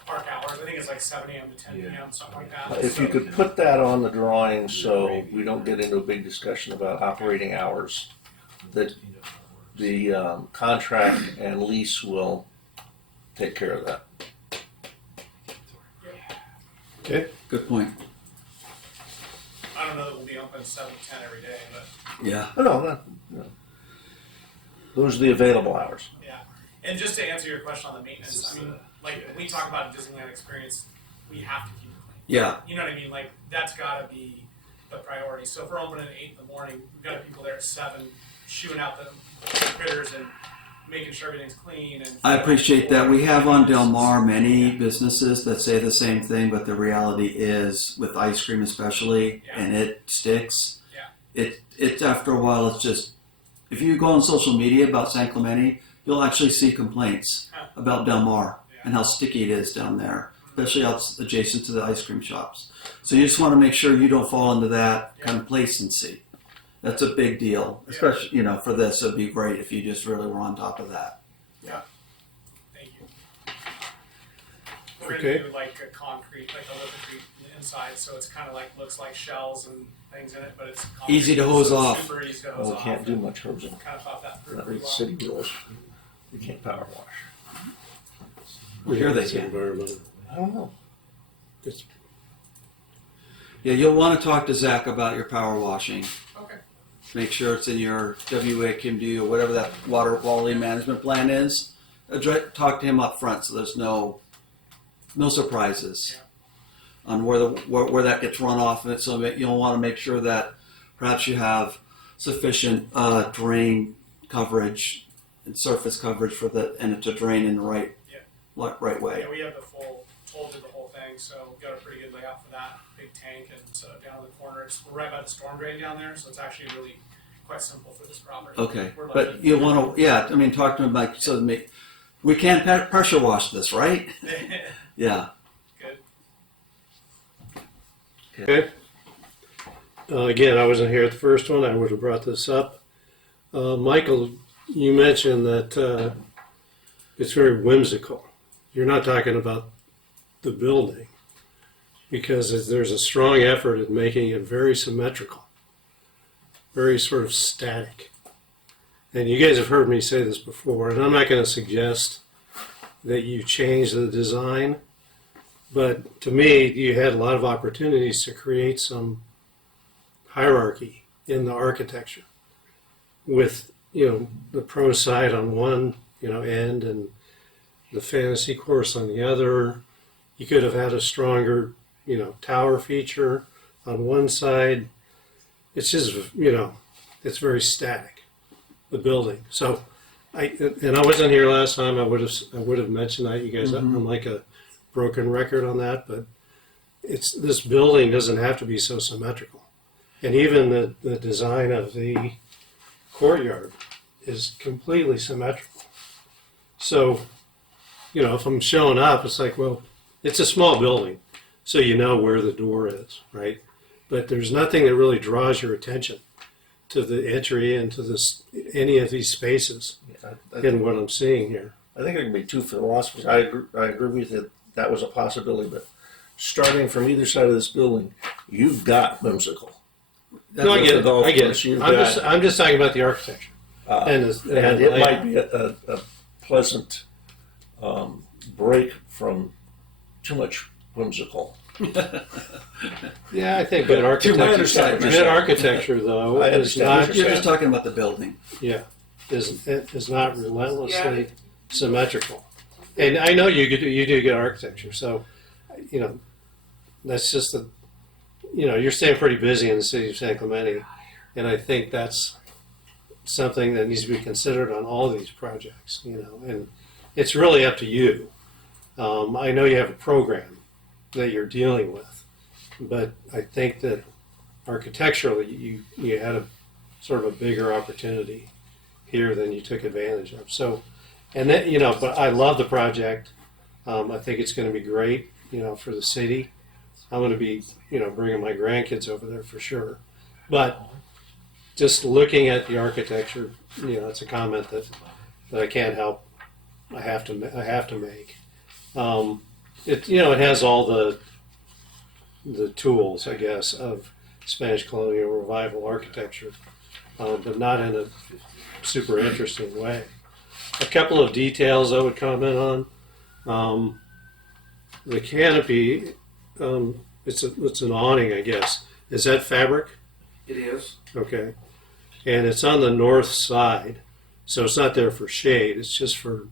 Park hours, I think it's like 7 a.m. to 10 p.m., something like that. If you could put that on the drawing so we don't get into a big discussion about operating hours, that the contract and lease will take care of that. Okay. Good point. I don't know that we'll be open 7 to 10 every day, but Yeah. No. Those are the available hours. yeah. And just to answer your question on the maintenance, I mean, like when we talk about a Disneyland experience, we have to keep it clean. Yeah. You know what I mean? Like that's got to be the priority. So if we're open at 8 in the morning, we've got people there at 7, shooing out the critters and making sure everything's clean. And I appreciate that. We have on Del Mar many businesses that say the same thing, but the reality is, with ice cream especially, and it sticks. Yeah. It's after a while, it's just, if you go on social media about San Clemente, you'll actually see complaints about Del Mar and how sticky it is down there, especially out adjacent to the ice cream shops. So you just want to make sure you don't fall into that complacency. That's a big deal, especially, for this. It'd be great if you just really were on top of that. Yeah. we're Okay. gonna do like a concrete, like a concrete inside, so it's kind of like looks like shells and things in it, but it's concrete, Easy to hose so it's off. Super easy to hose Well, we off. can't do much hosing. Kind of thought that through Not pretty with well. city rules. You can't power wash. Well, here they It's can. environmental. I don't know. It's, Yeah, you'll want to talk to Zach about your power washing. Okay. Make sure it's in your WAQMD or whatever that water quality management plan is. Talk to him up front so there's no surprises on where that gets run off. And so you'll want to make sure that perhaps you have sufficient drain coverage and surface coverage for and to drain in the right way. Yeah, we have the full, told you the whole thing, so we've got a pretty good layout for that. Big tank and set up down in the corner. We're right by the storm drain down there, so it's actually really quite simple for this property. Okay, We're but lucky. you want to, talk to him like, so we can't pressure wash this, right? Yeah. Good. Okay. Again, I wasn't here at the first one. I would have brought this up. Michael, you mentioned that it's very whimsical. You're not talking about the building because there's a strong effort at making it very symmetrical, very sort of static. And you guys have heard me say this before, and I'm not going to suggest that you change the design, but to me, you had a lot of opportunities to create some hierarchy in the architecture with, the pro side on one, end and the fantasy course on the other. You could have had a stronger, tower feature on one side. It's just, it's very static, the building. So I wasn't here last time. I would have mentioned that. You guys, I'm like a broken record on that, but this building doesn't have to be so symmetrical. And even the design of the courtyard is completely symmetrical. So, if I'm showing up, it's like, well, it's a small building, so you know where the door is, right? But there's nothing that really draws your attention to the entry into any of these spaces in what I'm seeing here. I think there can be two philosophies. I agree with you that was a possibility, but starting from either side of this building, you've got whimsical. No, I get it. I get it. You've I'm got, just talking about the architecture. and it might be a pleasant break from too much whimsical. Yeah, I think good architecture. understand what you're Good saying. architecture, though, I is understand what not You're just talking about the building. is not relentlessly symmetrical. And I know you do good architecture, so that's just you're staying pretty busy in the city of San Clemente, and I think that's something that needs to be considered on all these projects. And it's really up to you. I know you have a program that you're dealing with, but I think that architecturally you had a sort of a bigger opportunity here than you took advantage of. So, and then but I love the project. I think it's going to be great, for the city. I'm going to be, bringing my grandkids over there for sure. But just looking at the architecture, it's a comment that I can't help. I have to make. It has all the tools, I guess, of Spanish colonial revival architecture, but not in a super interesting way. A couple of details I would comment on. The canopy, it's an awning, I guess. Is that fabric? It is. Okay. And it's on the north side, so it's not there for shade. It's just for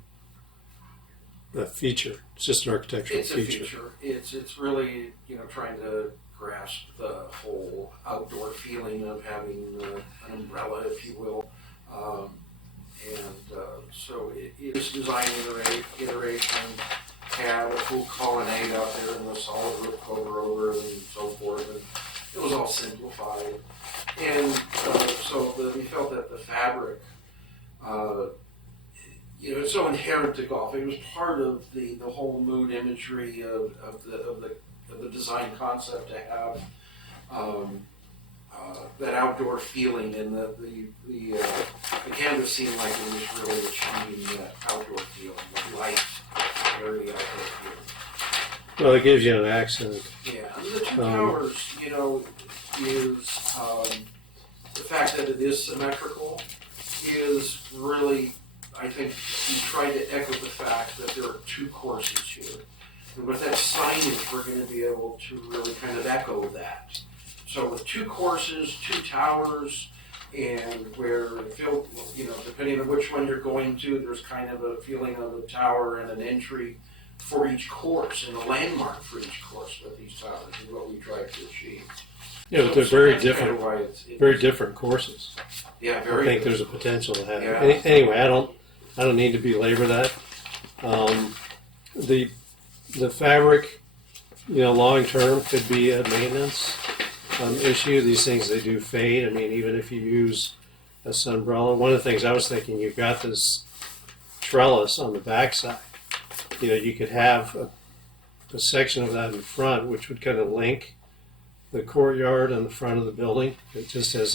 a feature. It's just an architectural It's a feature. feature. It's really, trying to grasp the whole outdoor feeling of having an umbrella, if you will. So its design iteration had a full colonnade out there and a solid roof cover over it and so forth. And it was all simplified. And we felt that the fabric, it's so inherent to golf. It was part of the whole mood imagery of the design concept to have that outdoor feeling, and the canvas seemed like it was really achieving that outdoor feeling, the light, airy outdoor feeling. Well, it gives you an accent. Yeah, and the two towers, you know, is the fact that it is symmetrical is really, I think, you try to echo the fact that there are two courses here. And with that signage, we're going to be able to really kind of echo that. So with two courses, two towers, and where it feel, you know, depending on which one you're going to, there's kind of a feeling of a tower and an entry for each course and a landmark for each course with these towers is what we try to achieve. Yeah, but they're very that's kind different, of why very different courses. Yeah, I very. think there's a potential to have. Yeah. Anyway, I don't need to belabor that. The fabric, you know, long term could be a maintenance issue. These things, they do fade. I mean, even if you use a sunbrella. One of the things I was thinking, you've got this trellis on the backside. You know, you could have a section of that in front, which would kind of link the courtyard and the front of the building. It just as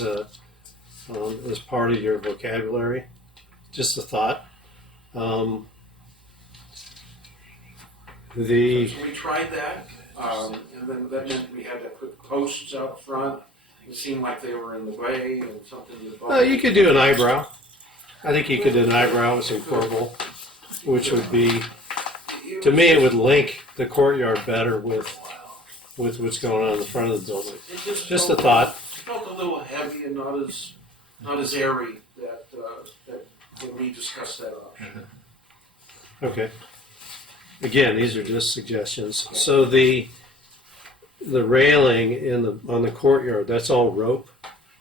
part of your vocabulary. Just a thought. So we tried that, and then that meant we had to put posts out front. It seemed like they were in the way and something. You could do an eyebrow. I think you could do an eyebrow with some corbel, which would be, to me, it would link the courtyard better with what's going on in the front of the building. Just a thought. It felt a little heavy and not as airy that when we discussed that option. Okay. Again, these are just suggestions. So the railing on the courtyard, that's all rope.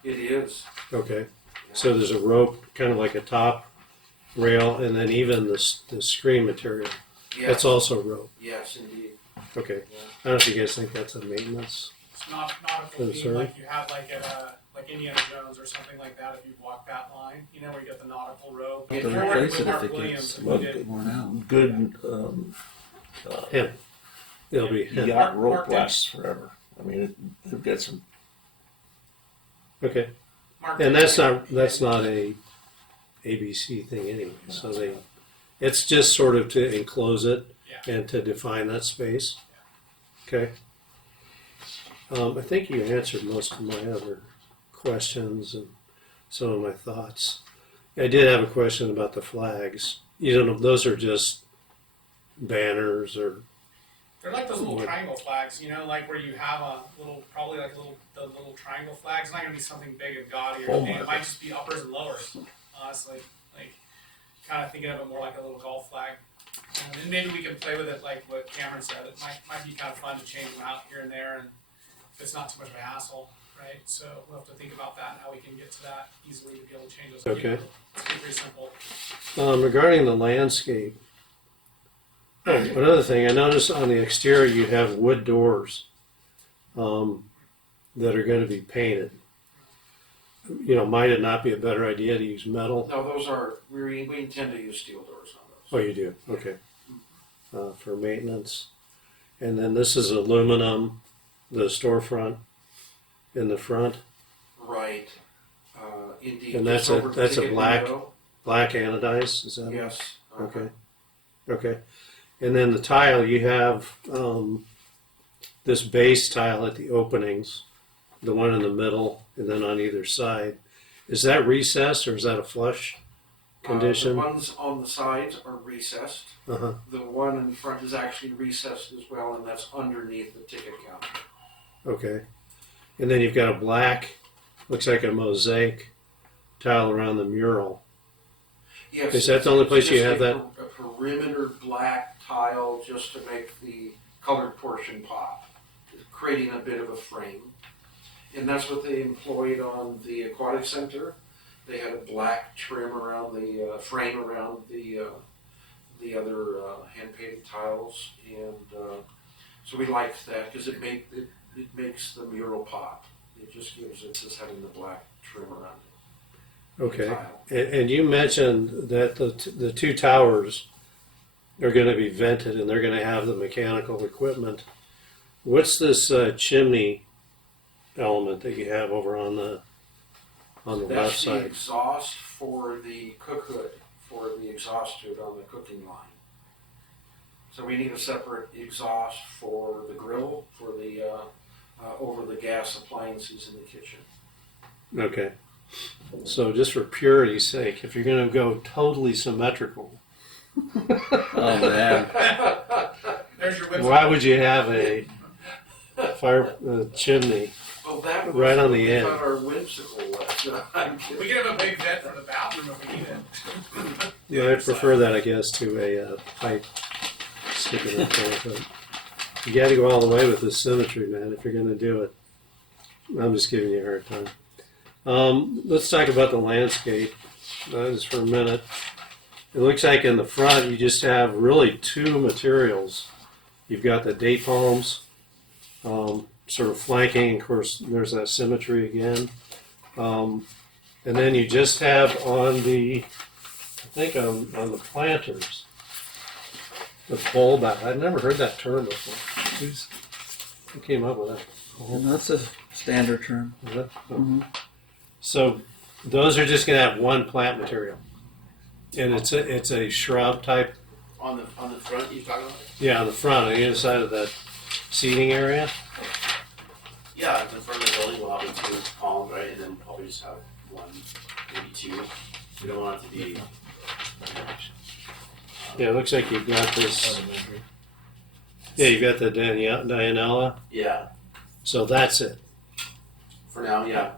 It is. Okay. So there's a rope, kind of like a top rail, and then even the screen material. Yes. That's also rope. Yes, indeed. Okay. I don't know if you guys think that's a maintenance. It's not a Oh, thing sorry? like you have like at like Indiana Jones or something like that. If you walk that line, you know where you get the nautical rope. Yeah, They'll If you're working replace with it if Mark it Williams, gets and we did- worn out. Good Hemp. It'll be hemp. yacht rope Mark- lasts forever. I mean, they've got some. Okay. Mark And did- that's not a ABC thing anyway. So it's just sort of to enclose it Yeah. and to define that space. Okay. I think you answered most of my other questions and some of my thoughts. I did have a question about the flags. You don't know, those are just banners or, They're like those little What? triangle flags, you know, like where you have a little, probably like the little triangle flags. It's not gonna be something big and gaudy or Oh anything. my It might just be uppers and lowers, honestly. Like, kind of thinking of it more like a little golf flag. And maybe we can play with it like what Cameron said. It might be kind of fun to change them out here and there, and if it's not too much of a hassle, right? So we'll have to think about that and how we can get to that easily to be able to change those. Okay. It's pretty simple. regarding the landscape. Oh, another thing, I noticed on the exterior you have wood doors that are going to be painted. You know, might it not be a better idea to use metal? No, those are, we intend to use steel doors on those. Oh, you do? Okay. For maintenance. And then this is aluminum, the storefront in the front, Right. Indeed. And Just that's a- over the that's a ticket black- window. black anodized, is that it? Yes. Okay. Okay. And then the tile, you have this base tile at the openings, the one in the middle, and then on either side. Is that recessed or is that a flush condition? The ones on the sides are recessed. Uh-huh. The one in front is actually recessed as well, and that's underneath the ticket counter. Okay. And then you've got a black, looks like a mosaic tile around the mural. Yes. Is that the only place you just have that? A perimeter black tile just to make the colored portion pop, creating a bit of a frame. And that's what they employed on the aquatic center. They had a black trim around the frame around the other hand-painted tiles, and so we liked that because it makes the mural pop. It just gives it just having the black trim around it. Okay. Tile. And you mentioned that the two towers are going to be vented and they're going to have the mechanical equipment. What's this chimney element that you have over on the left That's the side? exhaust for the cook hood, for the exhaust hood on the cooking line. So we need a separate exhaust for the grill, for the, over the gas appliances in the kitchen. Okay. So just for purity's sake, if you're going to go totally symmetrical, Oh man. There's your whip. why would you have a fire chimney? Oh, that was Right on what the we end. thought our whimsical was. No, I'm kidding. We can have a big vent for the bathroom if we need it. Yeah, I'd prefer that, I guess, to a pipe sticking up there. But you got to go all the way with this symmetry, man, if you're going to do it. I'm just giving you a hard time. Let's talk about the landscape just for a minute. It looks like in the front you just have really two materials. You've got the date palms sort of flanking. Of course, there's that symmetry again. And then you just have on the, I think on the planters, the bulb out. I've never heard that term before. Who came up with that? And that's a standard term. Is that? Oh. Mhm. So those are just going to have one plant material, and it's a shrub type. On the front, you talking about? Yeah, on the front, on either side of that seating area. Yeah, in front of the building, we'll have the two palms, right, and then probably just have one, maybe two. We don't want it to be. Yeah, it looks like you've got this. Yeah, you've got the Dianella. Yeah, So that's it. for now, yeah.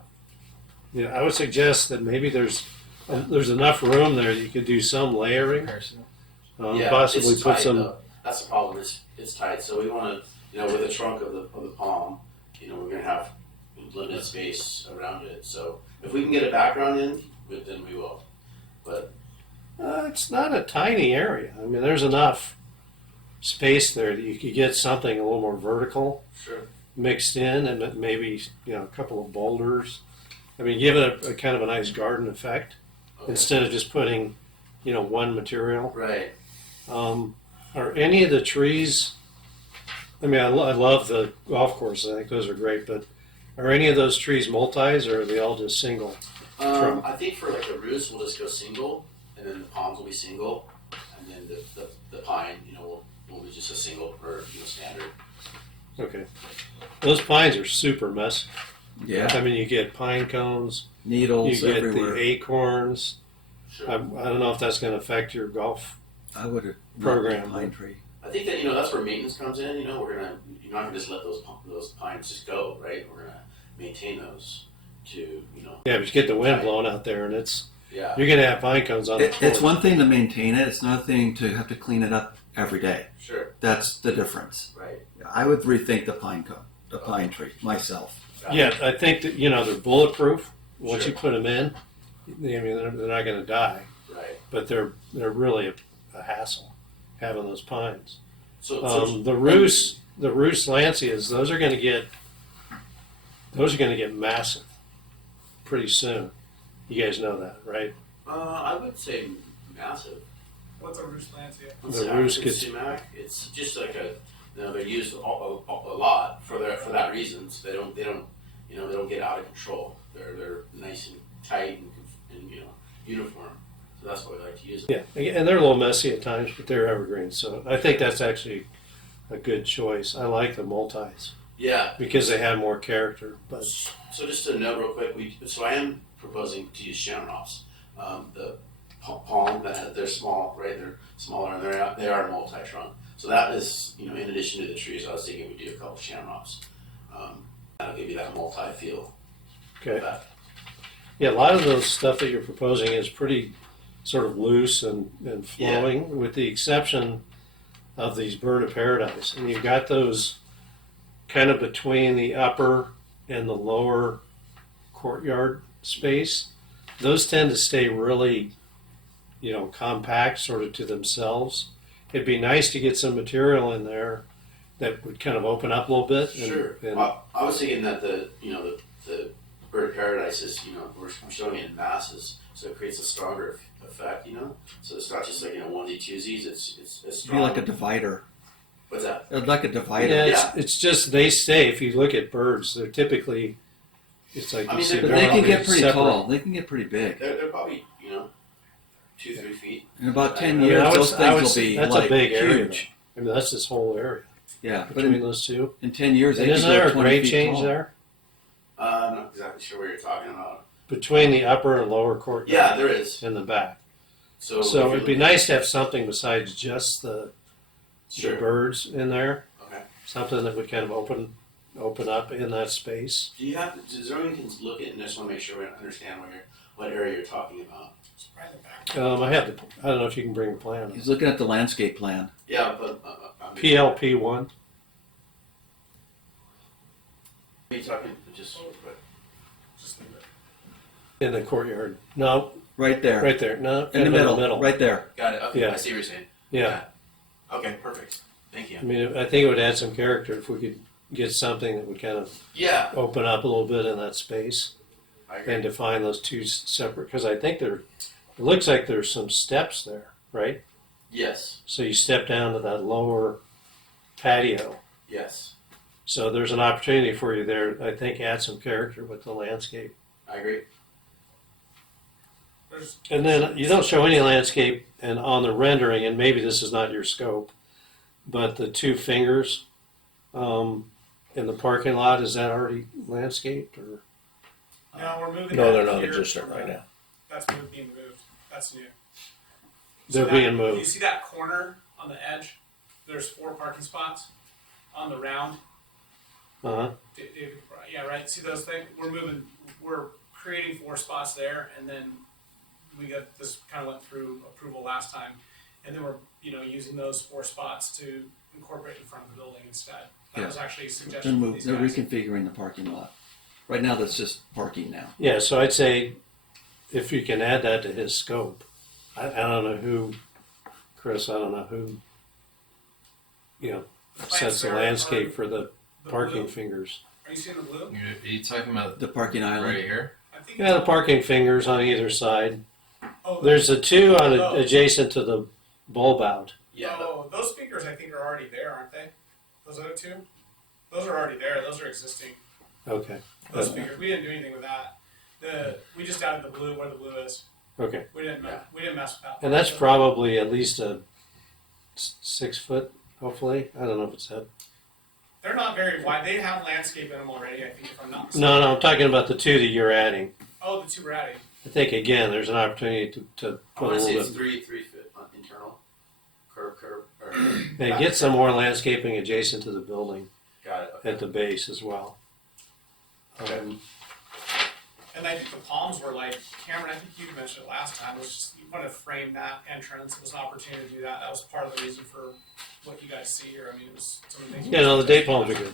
Yeah, I would suggest that maybe there's enough room there that you could do some layering. Yeah, Possibly it's put tight, some. though. That's the problem. It's tight. So we want to, with the trunk of the palm, we're gonna have limited space around it. So if we can get a background in, then we will. But It's not a tiny area. I mean, there's enough space there that you could get something a little more vertical sure. mixed in, and maybe a couple of boulders. I mean, give it a kind of a nice garden effect Okay. instead of just putting, one material. Right. Are any of the trees? I mean, I love the golf courses. I think those are great, but are any of those trees multis, or are they all just single? Trunk. I think for like the roots, we'll just go single, and then the palms will be single, and then the pine, will be just a single or standard. Okay. Those pines are super messy. Yeah. I mean, you get pine cones, Needles you get everywhere. the acorns. Sure. I don't know if that's going to affect your golf. I would have Program. pine tree. I think that that's where maintenance comes in. You're not gonna just let those pines just go, right? We're gonna maintain those to Yeah, but you get the wind blowing out there, and yeah. you're going to have pine cones on the It's floor. one thing to maintain it. It's another thing to have to clean it up every day. Sure. That's the difference. Right. I would rethink the pine cone, the pine tree myself. Yeah, I think that they're bulletproof. Once Sure. you put them in, they're not going to die, Right. but they're really a hassle having those pines. So The Rus Lancias, those are going to get massive pretty soon. You guys know that, right? I would say massive. What's a Roost Lancia? The roost gets- sumac. It's just like they're used a lot for that reason. So they don't get out of control. They're nice and tight and uniform. So that's why we like to use them. Yeah, and they're a little messy at times, but they're evergreen. So I think that's actually a good choice. I like the multis Yeah. because they have more character. But So just to note real quick, I am proposing to use shamrocks. The palm, they're small, right? They're smaller and they are multi-trunk. So that is, in addition to the trees, I was thinking we'd do a couple shamrocks. That'll give you that multi-feel. okay, yeah, a lot of those stuff that you're proposing is pretty sort of loose and flowing, with the exception of these bird of paradise. And you've got those kind of between the upper and the lower courtyard space. Those tend to stay really, compact, sort of to themselves. It'd be nice to get some material in there that would kind of open up a little bit. Sure. And I was thinking that the bird of paradise is, I'm showing it in masses, so it creates a stronger effect, So it's not just like, onesie twosies, it's It'd be strong. like a divider. What's that? Like a divider. yeah, it's just they stay. If you look at birds, they're typically, it's like I you mean, see But they're they can birds get pretty separate. tall. They can get pretty big. They're probably, 2-3 feet. In about 10 I mean, years, I would- those I things would will say be that's like a big area. huge. I mean, that's this whole area Yeah, but between those two. in 10 years, And they could isn't go there a 20 grade feet change tall. there I'm not exactly sure what you're talking about. between the upper and lower court? Yeah, there is. In the back. So, if So you it'd be look- nice to have something besides just the Sure. birds in there. Okay. Something that would kind of open up in that space. Do you have? Is there anything you can look at? And I just want to make sure we understand what area you're talking about. It's right in the back. I don't know if you can bring a plan. He's looking at the landscape plan. Yeah, but PLP1. Are you talking just? Just leave it. In the courtyard. No, Right there. right there. No, in the middle. Right there. Got it. Okay, Yeah. I see what you're saying. Yeah. Okay, perfect. Thank you. I mean, I think it would add some character if we could get something that would kind of Yeah, open up a little bit in that space I agree. and define those two separate. Because I think it looks like there's some steps there, right? Yes, So you step down to that lower patio. yes, So there's an opportunity for you there. I think add some character with the landscape. I agree. There's, And then you don't show any landscape, and on the rendering, and maybe this is not your scope, but the two fingers in the parking lot, is that already landscaped or? no, we're moving. No, that they're not here existent from right the- now. That's being moved. That's new. They're that- being moved. You see that corner on the edge? There's 4 parking spots on the round. Uh-huh. Yeah, right. See those things? We're creating 4 spots there, and then we got this kind of went through approval last time, and then we're using those 4 spots to incorporate in front of the building instead. That Yeah. was actually a They're, suggestion from these they're guys. reconfiguring the parking lot. Right now, that's just parking now. Yeah, so I'd say if you can add that to his scope. I don't know who, Chris, I don't know who, The plants sets the there landscape are for the the parking blue. fingers. Are you seeing the blue? Are you talking about The parking island. right here? I think. Yeah, the parking fingers on either side. Oh, There's the two on Oh. adjacent to the bulb out. Yeah, Oh, those fingers I think are already there, aren't they? Those other 2? Those are already there. Those are existing. Okay. Those fingers. We didn't do anything with that. We just added the blue where the blue is. Okay. We didn't mess with that. And that's probably at least a 6 foot, hopefully. I don't know if it's that. They're not very wide. They have landscape in them already, I think, if I'm not mistaken. No, I'm talking about the two that you're adding. Oh, the 2 we're adding. I think, again, there's an opportunity to I put a want to say little it's bit. 3 feet internal curb. Or, And get some more landscaping adjacent to the building got it. Okay. at the base as well. And I think the palms were like, Cameron, I think you mentioned it last time, was just, you want to frame that entrance. It was an opportunity to do that. That was part of the reason for what you guys see here. I mean, it was some of the things. Yeah, no, the date palms are good.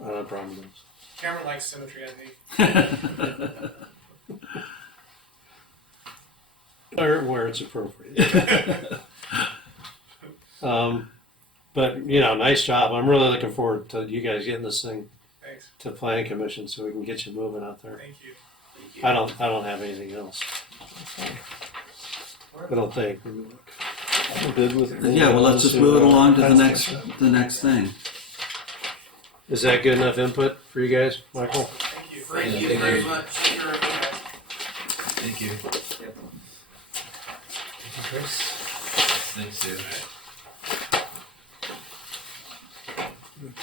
I don't have a problem with those. Cameron likes symmetry, I think. Or where it's appropriate. But, nice job. I'm really looking forward to you guys getting this thing Thanks. to Planning Commission so we can get you moving out there. Thank you. Thank you. I don't have anything else. I don't think. I'm good with it. Yeah, well, let's just move it along to the next thing. Is that good enough input for you guys, Michael? Thank you. Thank you very much. Thank you, everybody. Thank you. Chris. Thanks, Dave.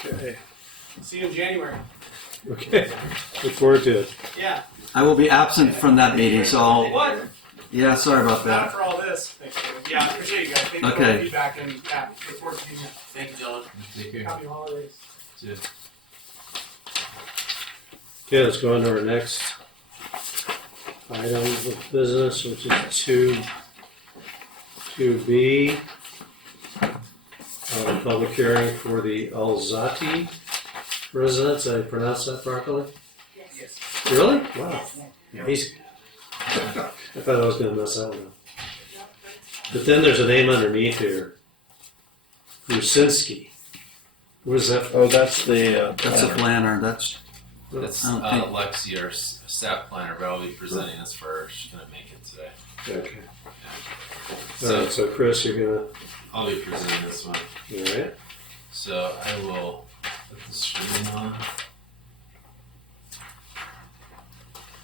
Okay. See you in January. Okay. Look forward to it. Yeah. I will be absent from that meeting, so I'll, What? yeah, sorry about Not that. for all this. Thanks, David. Yeah, I appreciate you guys. Thank you for all Okay. the feedback and yeah, look forward to being here. Thank you, gentlemen. Take care. Happy holidays. See ya. Okay, let's go on to our next item of business, which is 2B. Public hearing for the Alzati residence. Did I pronounce that properly? Yes. Really? Wow. He's, I thought I was going to mess that one up. But then there's a name underneath here. Rusinski. What is that? Oh, that's the. That's a planner. That's That's I don't think- Lexi, our staff planner, but I'll be presenting this for her. She's gonna make it today. Okay. So All right, so Chris, you're I'll be presenting this one. going to, all right? So I will put the screen on.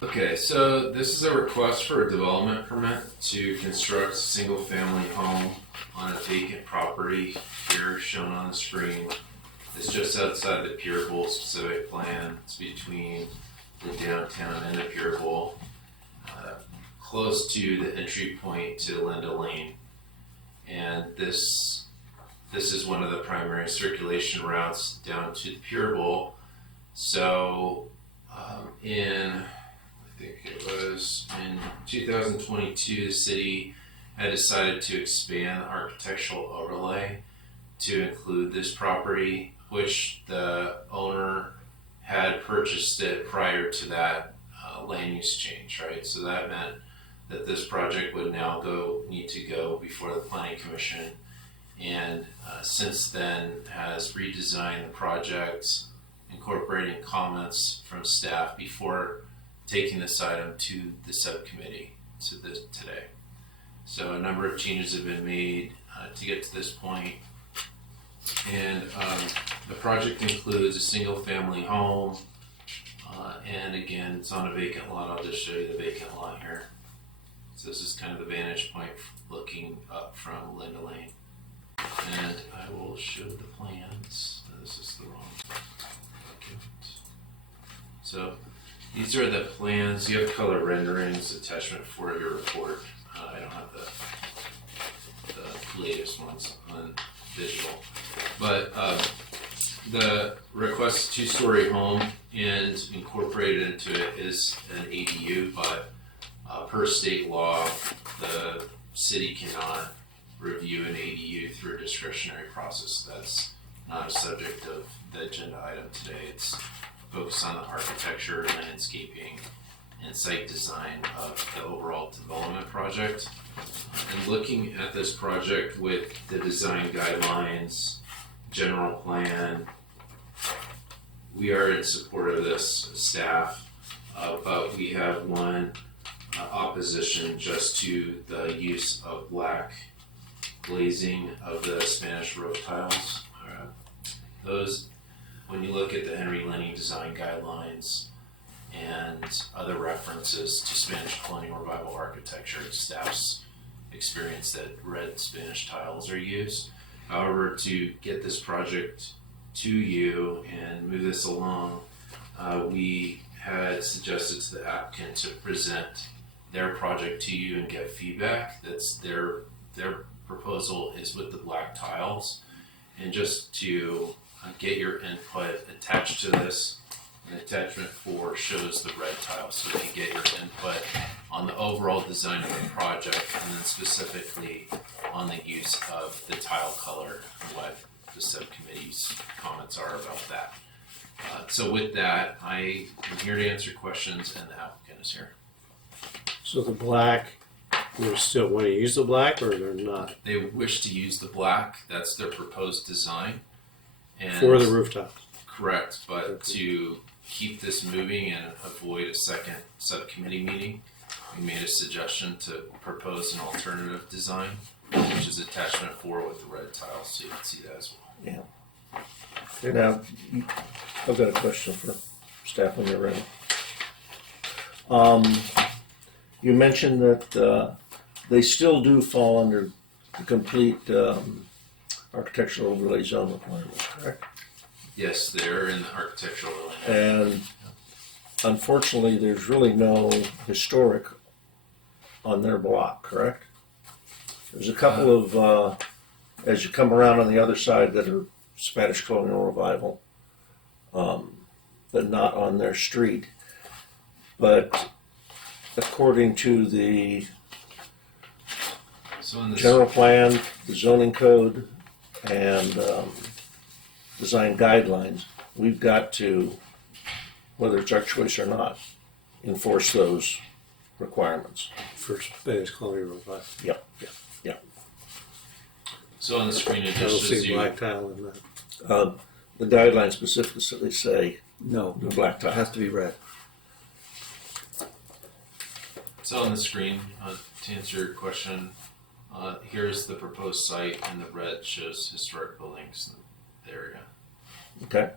Okay, so this is a request for a development permit to construct a single-family home on a vacant property here shown on the screen. It's just outside the Pure Bowl specific plan. It's between the downtown and the Pure Bowl, close to the entry point to Linda Lane. And this is one of the primary circulation routes down to the Pure Bowl. So I think it was in 2022, the city had decided to expand the architectural overlay to include this property, which the owner had purchased it prior to that land use change, right? So that meant that this project would now need to go before the Planning Commission, and since then has redesigned the project, incorporating comments from staff before taking this item to the subcommittee today. So a number of changes have been made to get to this point. And the project includes a single family home. And again, it's on a vacant lot. I'll just show you the vacant lot here. So this is kind of the vantage point looking up from Linda Lane. And I will show the plans. This is the wrong document. So these are the plans. You have color renderings, attachment 4 of your report. I don't have the latest ones on digital. But the request 2-story home, and incorporated into it is an ADU, but per state law, the city cannot review an ADU through a discretionary process. That's not a subject of the agenda item today. It's focused on the architecture, landscaping, and site design of the overall development project. And looking at this project with the design guidelines, general plan, we are in support of this, staff, but we have one opposition just to the use of black glazing of the Spanish roof tiles. Those, when you look at the Henry Lenny design guidelines and other references to Spanish colonial revival architecture, staff's experience that red Spanish tiles are used. However, to get this project to you and move this along, we had suggested to the applicant to present their project to you and get feedback. That's their proposal is with the black tiles, and just to get your input attached to this. And attachment 4 shows the red tile, so we can get your input on the overall design of the project, and then specifically on the use of the tile color and what the subcommittee's comments are about that. So with that, I am here to answer questions, and the applicant is here. So the black, they still want to use the black, or they're not? They wish to use the black. That's their proposed design. And For the roof tiles. correct, but to keep this moving and avoid a second subcommittee meeting, we made a suggestion to propose an alternative design, which is attachment 4 with the red tiles, so you can see that as well. Yeah. Okay, now, I've got a question for staff when you're ready. You mentioned that they still do fall under the complete architectural overlay zone requirements, correct? Yes, they're in the architectural land. And unfortunately, there's really no historic on their block, correct? There's a couple of, as you come around on the other side, that are Spanish colonial revival, but not on their street. But according to the So in this, general plan, the zoning code, and design guidelines, we've got to, whether it's our choice or not, enforce those requirements. For Spanish colonial revival. Yep. so on the screen it I don't just shows see you. black tile in that. The guidelines specifically say No, the black it tile. has to be red. So on the screen, to answer your question, here's the proposed site, and the red shows historic buildings in the area. Okay.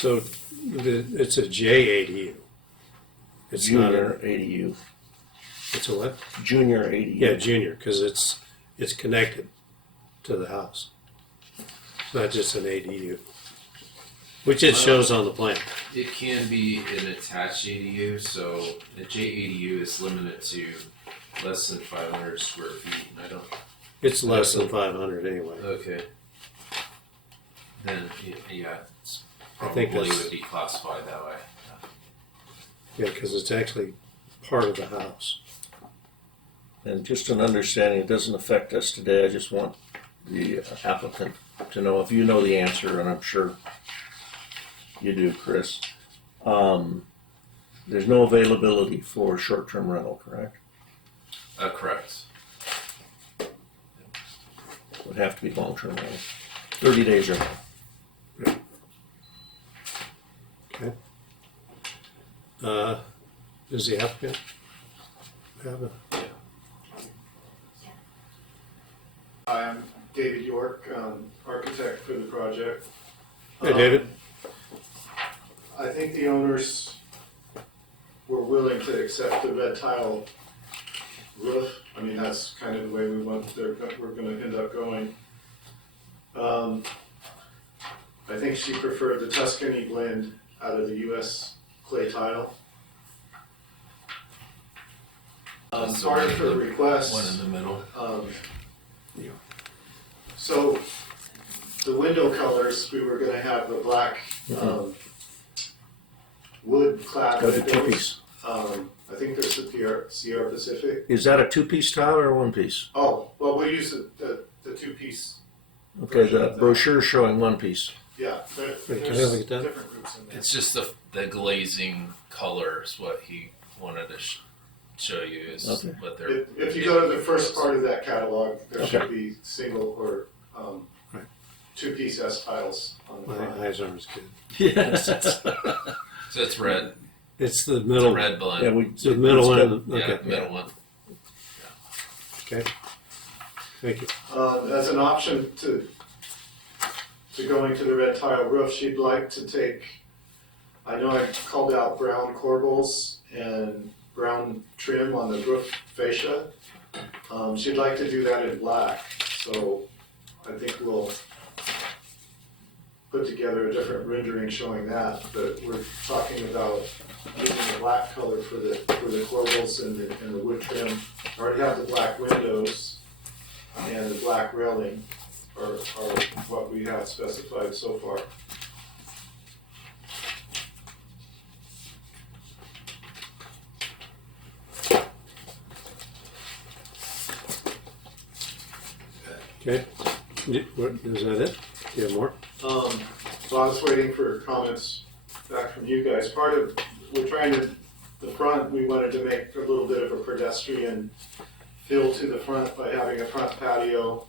So it's a JADU. It's not Junior a, ADU. it's a what? Junior ADU. Yeah, junior, because it's connected to the house. Not just an ADU, which it shows on the plan. It can be an attached ADU, so a JADU is limited to less than 500 square feet. And I don't. It's less than 500 anyway. Okay. Then yeah, it's I think probably that's- would be classified that way. Yeah, because it's actually part of the house. And just an understanding, it doesn't affect us today. I just want the applicant to know if you know the answer, and I'm sure you do, Chris. There's no availability for short-term rental, correct? Correct. Would have to be long-term rental. 30 days or more. Okay. Does the applicant have a? Hi, I'm David York, architect for the project. Hey, David. I think the owners were willing to accept the red tile roof. I mean, that's kind of the way we're gonna end up going. I think she preferred the Tuscany blend out of the US clay tile. That's the Part one of her in the- request. One in the middle. So the window colors, we were gonna have the black, wood clad Got a windows. two-piece. I think there's the Sierra Pacific. Is that a two-piece tile or a one-piece? Oh, well, we'll use the two-piece, Okay, the brochure showing one piece. yeah. Wait, can I There's look at that? different roofs in there. It's just the glazing color is what he wanted to show you is Okay. what they're. If you go to the first part of that catalog, there Okay. should be single or Right. two-piece S tiles on the My front. eyes aren't as good. Yes. So it's red. It's the It's a middle. red blend. Yeah, we. It's the middle one. Yeah, Okay. middle one. Okay. Thank you. As an option to going to the red tile roof, she'd like to take, I know I called out brown corbels and brown trim on the roof fascia. She'd like to do that in black, so I think we'll put together a different rendering showing that, but we're talking about using the black color for the corbels and the wood trim. I already have the black windows and the black railing are what we have specified so far. Okay. Is that it? Do you have more? So I was waiting for comments back from you guys. We're trying to, the front, we wanted to make a little bit of a pedestrian feel to the front by having a front patio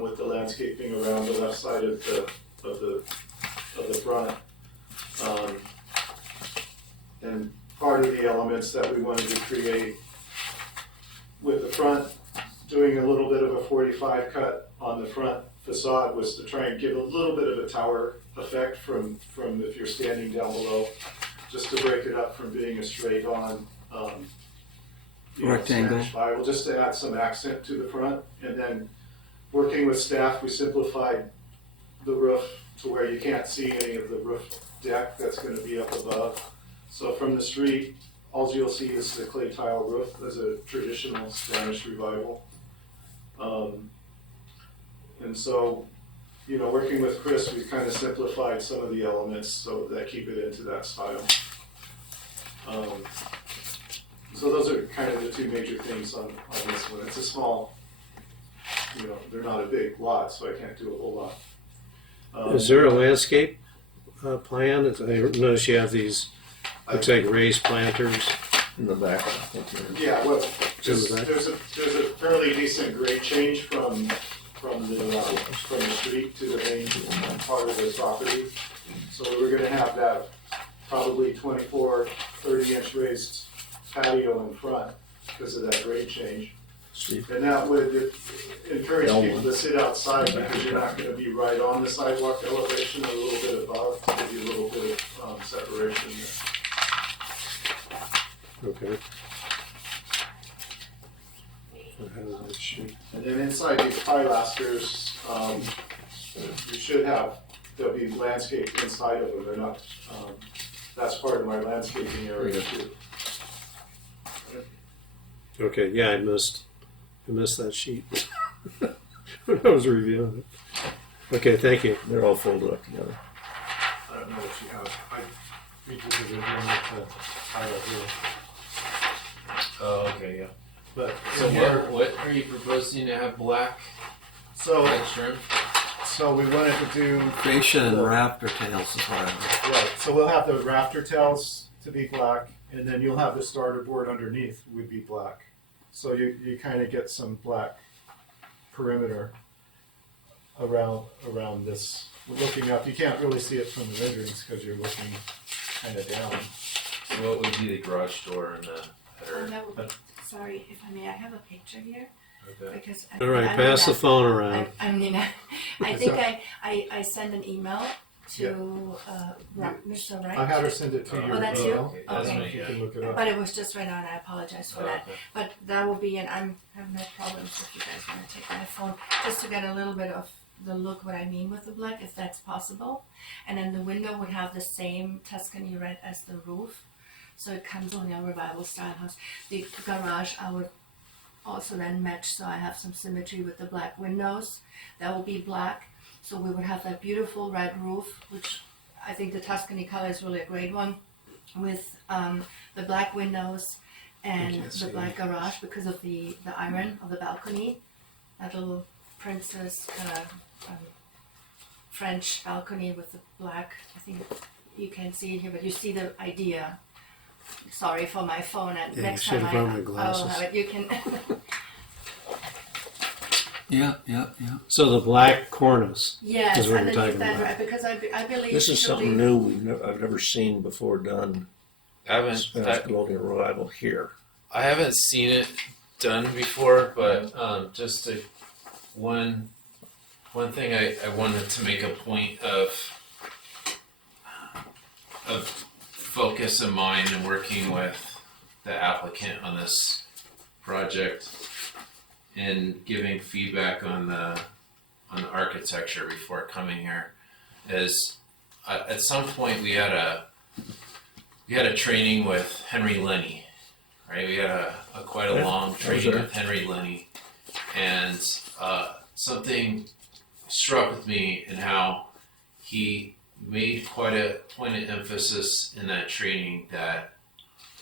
with the landscaping around the left side of the front. And part of the elements that we wanted to create with the front, doing a little bit of a 45 cut on the front facade was to try and give a little bit of a tower effect from if you're standing down below, just to break it up from being a straight on Rectangle. Spanish Bible, just to add some accent to the front. And then working with staff, we simplified the roof to where you can't see any of the roof deck that's going to be up above. So from the street, all you'll see is the clay tile roof as a traditional Spanish revival. And so, working with Chris, we kind of simplified some of the elements so that keep it into that style. So those are kind of the two major things on this one. It's a small, they're not a big lot, so I can't do a whole lot. Is there a landscape plan? I notice you have these, looks like raised planters. In the back, I think. Yeah, well, To the back? there's a fairly decent grade change from the street to the main part of the property. So we're gonna have that probably 24, 30-inch raised patio in front because of that grade change. Steve? And that would encourage No people one. to sit outside because you're not gonna be right on the sidewalk elevation, a little bit above, to give you a little bit of separation there. Okay. So how does that shoot? And then inside these pilasters, you should have, there'll be landscape inside of them, they're not, that's part of my landscaping area too. Okay, yeah, I missed that sheet when I was reviewing it. Okay, thank you. They're all folded up together. I don't know what you have. I read this as a title here. Oh, okay, yeah. But So what are you proposing to have black So, trim? so we wanted to do, Fascia and rafter tails is what I heard. right, so we'll have the rafter tails to be black, and then you'll have the starter board underneath would be black. So you kind of get some black perimeter around this. Looking up, you can't really see it from the renderings because you're looking kind of down. So what would be the garage door and the header? That would be, sorry, if I may, I have a picture here, Okay. because. all right, I'm pass the Nina. phone around. I mean, I think I sent an email to Mr. I Wright, had her send it to you. Oh, that's you? Okay, that's Okay. me, You yeah. can look it up. but it was just right now, and I apologize for that. Okay. But that will be, and I have no problems if you guys want to take my phone, just to get a little bit of the look, what I mean with the black, if that's possible. And then the window would have the same Tuscany red as the roof. So it comes on your revival style house. The garage I would also then match, so I have some symmetry with the black windows. That will be black. So we would have that beautiful red roof, which I think the Tuscany color is really a great one, with the black windows and can't the see. black garage because of the iron of the balcony. That little princess kind of French balcony with the black. I think you can't see it here, but you see the idea. Sorry for my phone, and Yeah, next you time should have brought my I will glasses. have it. You can. Yeah. So the black cornice. Yes, Is what you're underneath talking that, about. right, because I believe This is she'll something be- new I've never seen before done. I haven't Spanish colonial revival here. I haven't seen it done before, but just one thing I wanted to make a point of focus in mind and working with the applicant on this project and giving feedback on the architecture before coming here is at some point we had a training with Henry Lenny, right? We had a quite a long training with Henry Lenny, and something struck with me in how he made quite a point of emphasis in that training that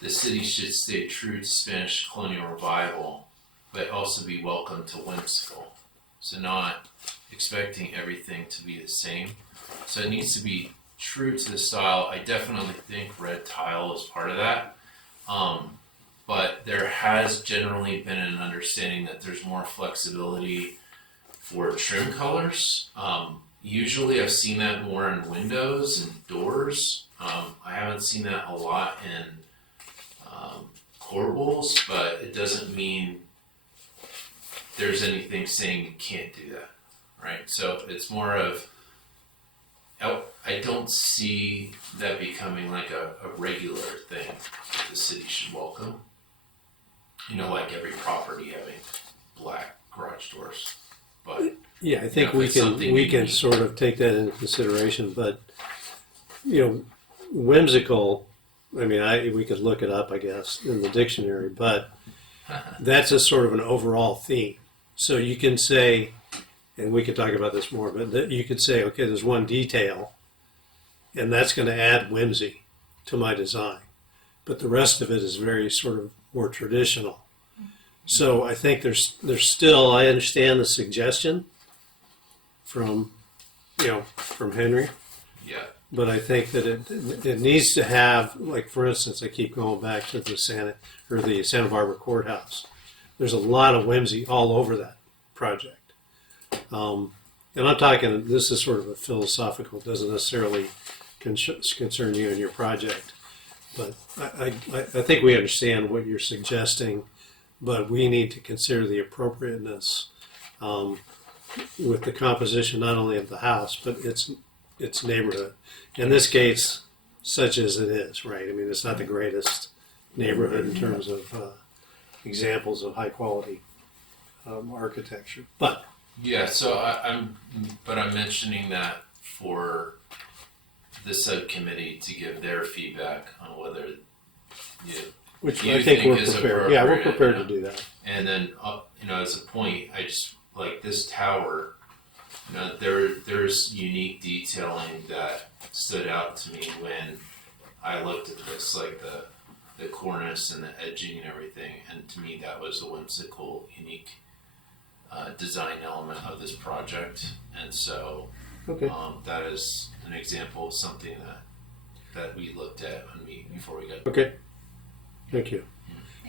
the city should stay true to Spanish colonial revival, but also be welcome to whimsical. So not expecting everything to be the same. So it needs to be true to the style. I definitely think red tile is part of that. But there has generally been an understanding that there's more flexibility for trim colors. Usually I've seen that more in windows and doors. I haven't seen that a lot in corbels, but it doesn't mean there's anything saying you can't do that, right? So it's more of, I don't see that becoming like a regular thing that the city should welcome. You know, like every property having black garage doors. But Yeah, I think Yeah, we it's can something we can unique. sort of take that into consideration, but you know, whimsical. I mean, we could look it up, I guess, in the dictionary, but that's a sort of an overall theme. So you can say, and we could talk about this more, but you could say, okay, there's one detail, and that's going to add whimsy to my design, but the rest of it is very sort of more traditional. So I think there's still, I understand the suggestion from Henry, yeah, but I think that it needs to have, like, for instance, I keep going back to the Santa Barbara Courthouse. There's a lot of whimsy all over that project. And I'm talking, this is sort of a philosophical, doesn't necessarily concern you and your project, but I think we understand what you're suggesting but we need to consider the appropriateness with the composition not only of the house but its neighborhood. In this case, such as it is, right? I mean, it's not the greatest neighborhood in terms of examples of high quality architecture, but Yeah, so I'm mentioning that for the subcommittee to give their feedback on whether which you I think we're is prepared. Yeah, we're appropriate, prepared you to do that. And then, as a point, I just like this tower. There's unique detailing that stood out to me when I looked at this, like the cornice and the edging and everything. And to me, that was a whimsical, unique design element of this project. And so, Okay. that is an example of something that we looked at before we got. Okay. Thank you.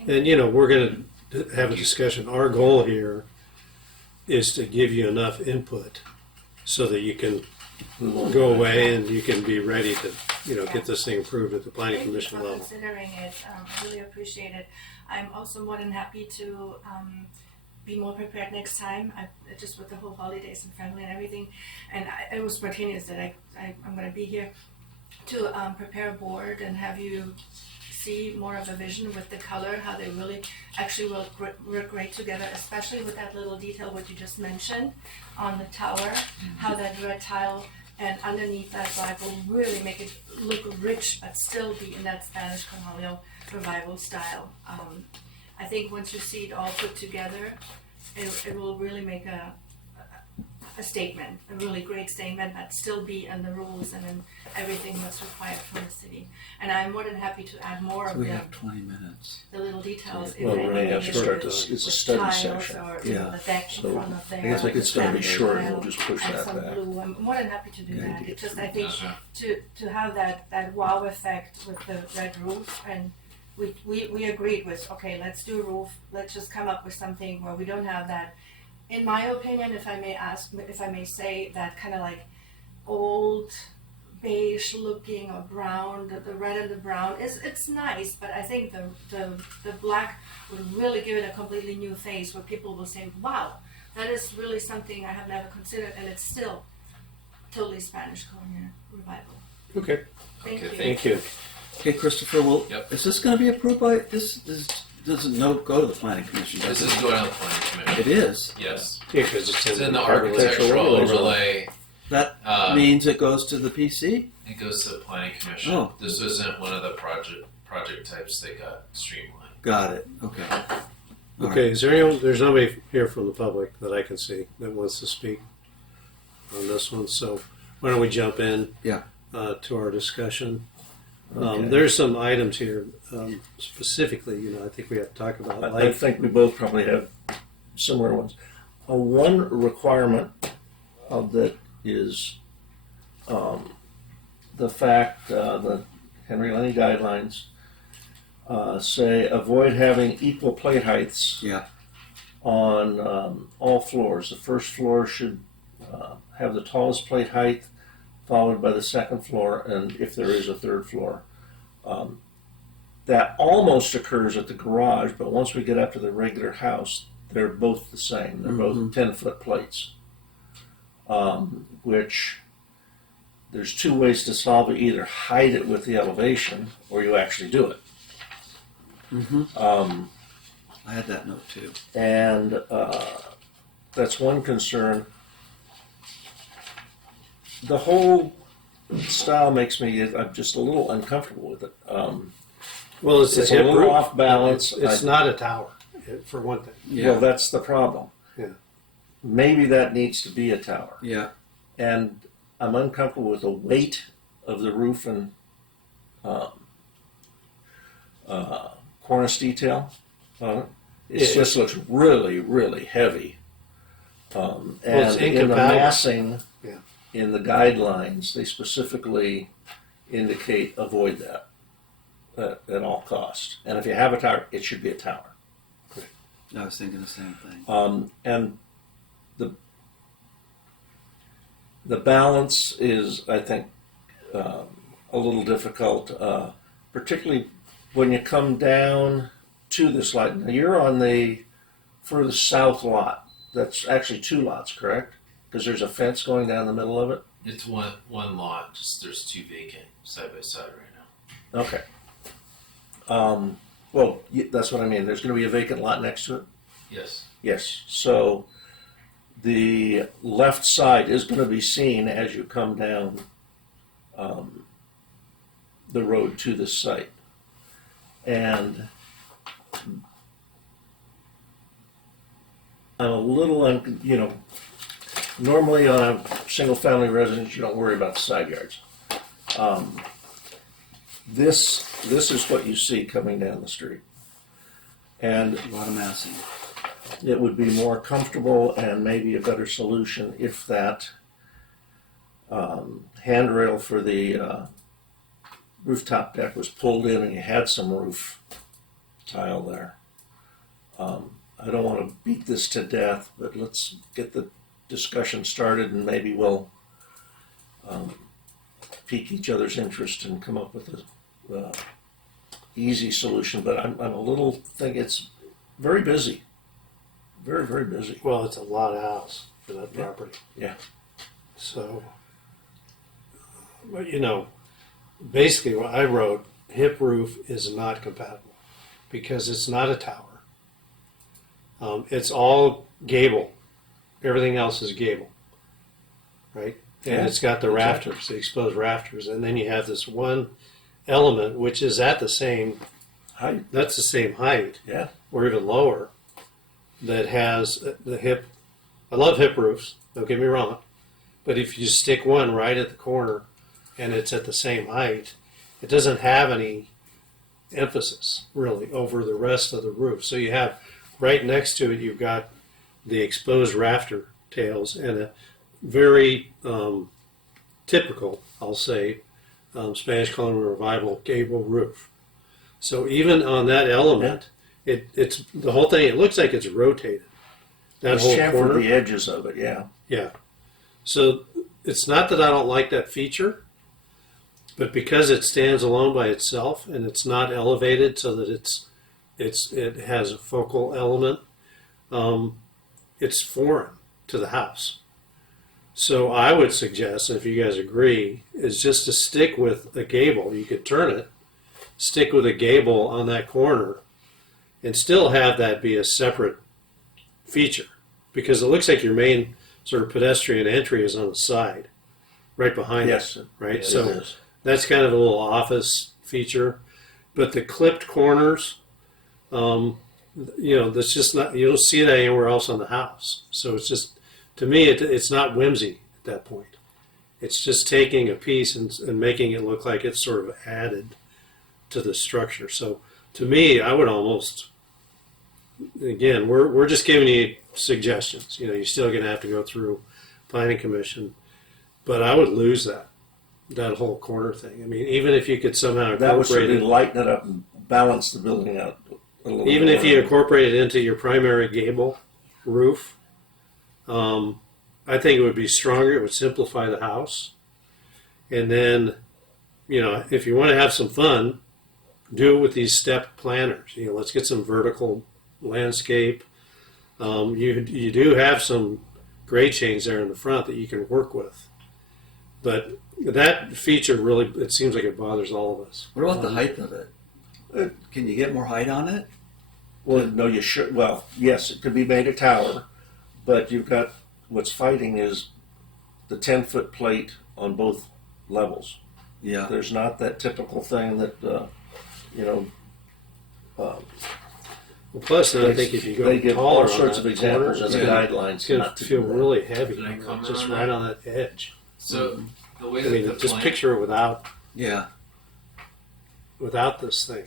And we're going to have a discussion. Our goal here is to give you enough input so that you can go away and you can be ready to, get this thing approved at the planning commission level. Thank you for considering it. I really appreciate it. I'm also more than happy to be more prepared next time, just with the whole holidays and family and everything. And it was spontaneous that I'm going to be here to prepare a board and have you see more of a vision with the color, how they really actually work great together, especially with that little detail what you just mentioned on the tower, how that red tile and underneath that black will really make it look rich but still be in that Spanish colonial revival style. I think once you see it all put together, it will really make a statement, a really great statement, but still be in the rules and in everything that's required from the city. And I'm more than happy to add more So of we have 20 minutes. the little details. Well, if we're going to have anything to start is this, it's a with study tiles session. Or Yeah. the deck in So, front of there. I guess we could It's going to be Spanish short, tile we'll just push and that some back. blue. I'm more than happy to do Yeah, that. you It's just I think Okay. to have that wow effect with the red roof, and we agreed with, okay, let's do a roof, let's just come up with something where we don't have that, in my opinion, if I may say, that kind of like old beige looking or brown, the red and the brown it's nice, but I think the black would really give it a completely new face where people will say, wow, that is really something I have never considered, and it's still totally Spanish colonial revival. Okay. Thank Okay, you. Thank you. Okay, Christopher, Yep. is this going to be approved by, this doesn't go to the planning commission, This does is it? going on the planning commission. It is. Yes, Yeah, because it's in the architectural architectural overlay. overlay. That Means means it goes to the PC? it goes to the planning commission. Oh. This isn't one of the project types that got streamlined. Got it, okay. All Okay, is there anyone, there's nobody here from the public that I can see that wants to speak on this one, so why don't we jump in Yeah. to our discussion. Okay. There's some items here specifically, I think we have to talk about. I think we both probably have similar ones. One requirement of that is the fact the Henry Lenny guidelines say avoid having equal plate heights Yeah. on all floors. The first floor should have the tallest plate height, followed by the second floor, and if there is a third floor. That almost occurs at the garage, but once we get up to the regular house, they're both the same. They're both 10-foot plates, which there's two ways to solve it. Either hide it with the elevation, or you actually do it. I had that note too. And that's one concern. The whole style makes me, I'm just a little uncomfortable with it. Well, it's It's a a hip little roof. off balance. It's not a tower, for one thing. Yeah. Well, that's the problem. Yeah. Maybe that needs to be a tower. Yeah. And I'm uncomfortable with the weight of the roof and cornice detail on it. It just looks really, really heavy. And it's in the incompatible. massing, Yeah. in the guidelines, they specifically indicate avoid that at all costs. And if you have a tower, it should be a tower. I was thinking the same thing. And the balance is, I think, a little difficult, particularly when you come down to this lot. Now, you're on the furthest south lot. That's actually two lots, correct? Because there's a fence going down the middle of it? It's one lot, just there's two vacant side by side right now. Okay. Well, that's what I mean. There's going to be a vacant lot next to it? Yes. Yes. So the left side is going to be seen as you come down the road to this site. And I'm a little, normally on a single family residence, you don't worry about the side yards. This is what you see coming down the street. And A lot of massing. it would be more comfortable and maybe a better solution if that handrail for the rooftop deck was pulled in and you had some roof tile there. I don't want to beat this to death, but let's get the discussion started and maybe we'll pique each other's interest and come up with a easy solution. But I'm a little think it's very busy, very, very busy. Well, it's a lot of house for that Yeah. property. Yeah. So, but basically what I wrote, hip roof is not compatible because it's not a tower. It's all gable. Everything else is gable, right? And Yeah, it's got the exactly. rafters, the exposed rafters, and then you have this one element which is at the same Height. That's the same height, Yeah. or even lower, that has the hip. I love hip roofs. Don't get me wrong, but if you stick one right at the corner, and it's at the same height, it doesn't have any emphasis really over the rest of the roof. So you have right next to it, you've got the exposed rafter tails and a very typical, I'll say, Spanish colonial revival gable roof. So even on that element, it's the whole thing. It looks like it's rotated. That It's whole chamfered corner. the edges of it, yeah. Yeah. So it's not that I don't like that feature, but because it stands alone by itself and it's not elevated so that it has a focal element, it's foreign to the house. So I would suggest, if you guys agree, is just to stick with a gable. You could turn it, stick with a gable on that corner, and still have that be a separate feature, because it looks like your main sort of pedestrian entry is on the side, right behind Yes. it, right? It So is. that's kind of a little office feature, but the clipped corners, that's just not, you don't see that anywhere else on the house. So it's just, to me, it's not whimsy at that point. It's just taking a piece and making it look like it's sort of added to the structure. So to me, I would almost, again, we're just giving you suggestions. You're still going to have to go through planning commission, but I would lose that whole corner thing. I mean, even if you could somehow That would incorporate certainly it, lighten it up and balance the building out a little even more. if you incorporate it into your primary gable roof, I think it would be stronger. It would simplify the house. And then, if you want to have some fun, do it with these step planners. Let's get some vertical landscape. You do have some grade chains there in the front that you can work with. But that feature really, it seems like it bothers all of us. What about the height of it? Can you get more height on it? Well, no, you should. Well, yes, it could be made a tower, but you've got what's fighting is the 10-foot plate on both levels. Yeah. There's not that typical thing that, Well, plus, I think if you go they give taller all sorts on of that examples corner, as it's gonna- guidelines it's going not to to feel do that. really heavy, Can I comment just on right that? on that edge. So the way I that mean, the just plan, picture it Yeah. without this thing.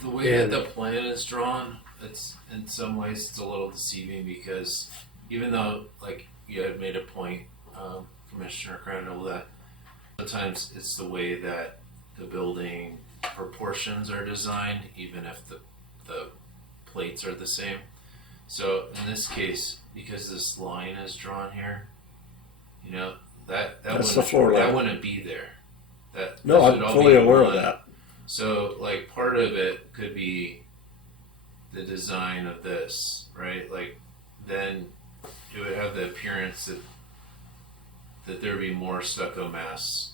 the way and- that the plan is drawn, it's in some ways it's a little deceiving because even though like you had made a point, Commissioner Crandall, that sometimes it's the way that the building proportions are designed, even if the plates are the same. So in this case, because this line is drawn here, that That's the wouldn't, floor that level. wouldn't be there. No, this I'm would all fully be aware of one. that. So like part of it could be the design of this, right? Like, then it would have the appearance that there'd be more stucco mass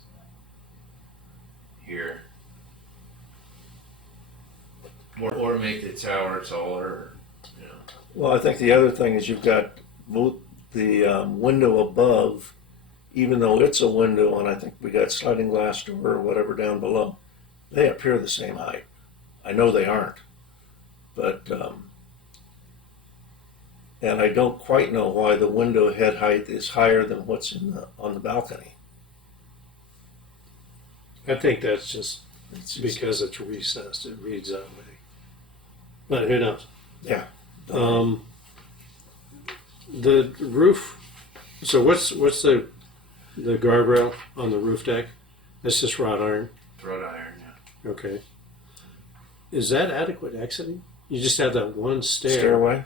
here. Or make the tower taller, you know. Well, I think the other thing is you've got both the window above, even though it's a window, and I think we got sliding glass door or whatever down below, they appear the same height. I know they aren't, but and I don't quite know why the window head height is higher than what's on the balcony. I think that's just It's just- because it's recessed. It reads that way. But who knows? Yeah. The roof. So what's the guardrail on the roof deck? That's just wrought iron. Wrought iron, yeah. Okay. Is that adequate exiting? You just have that one Stairway.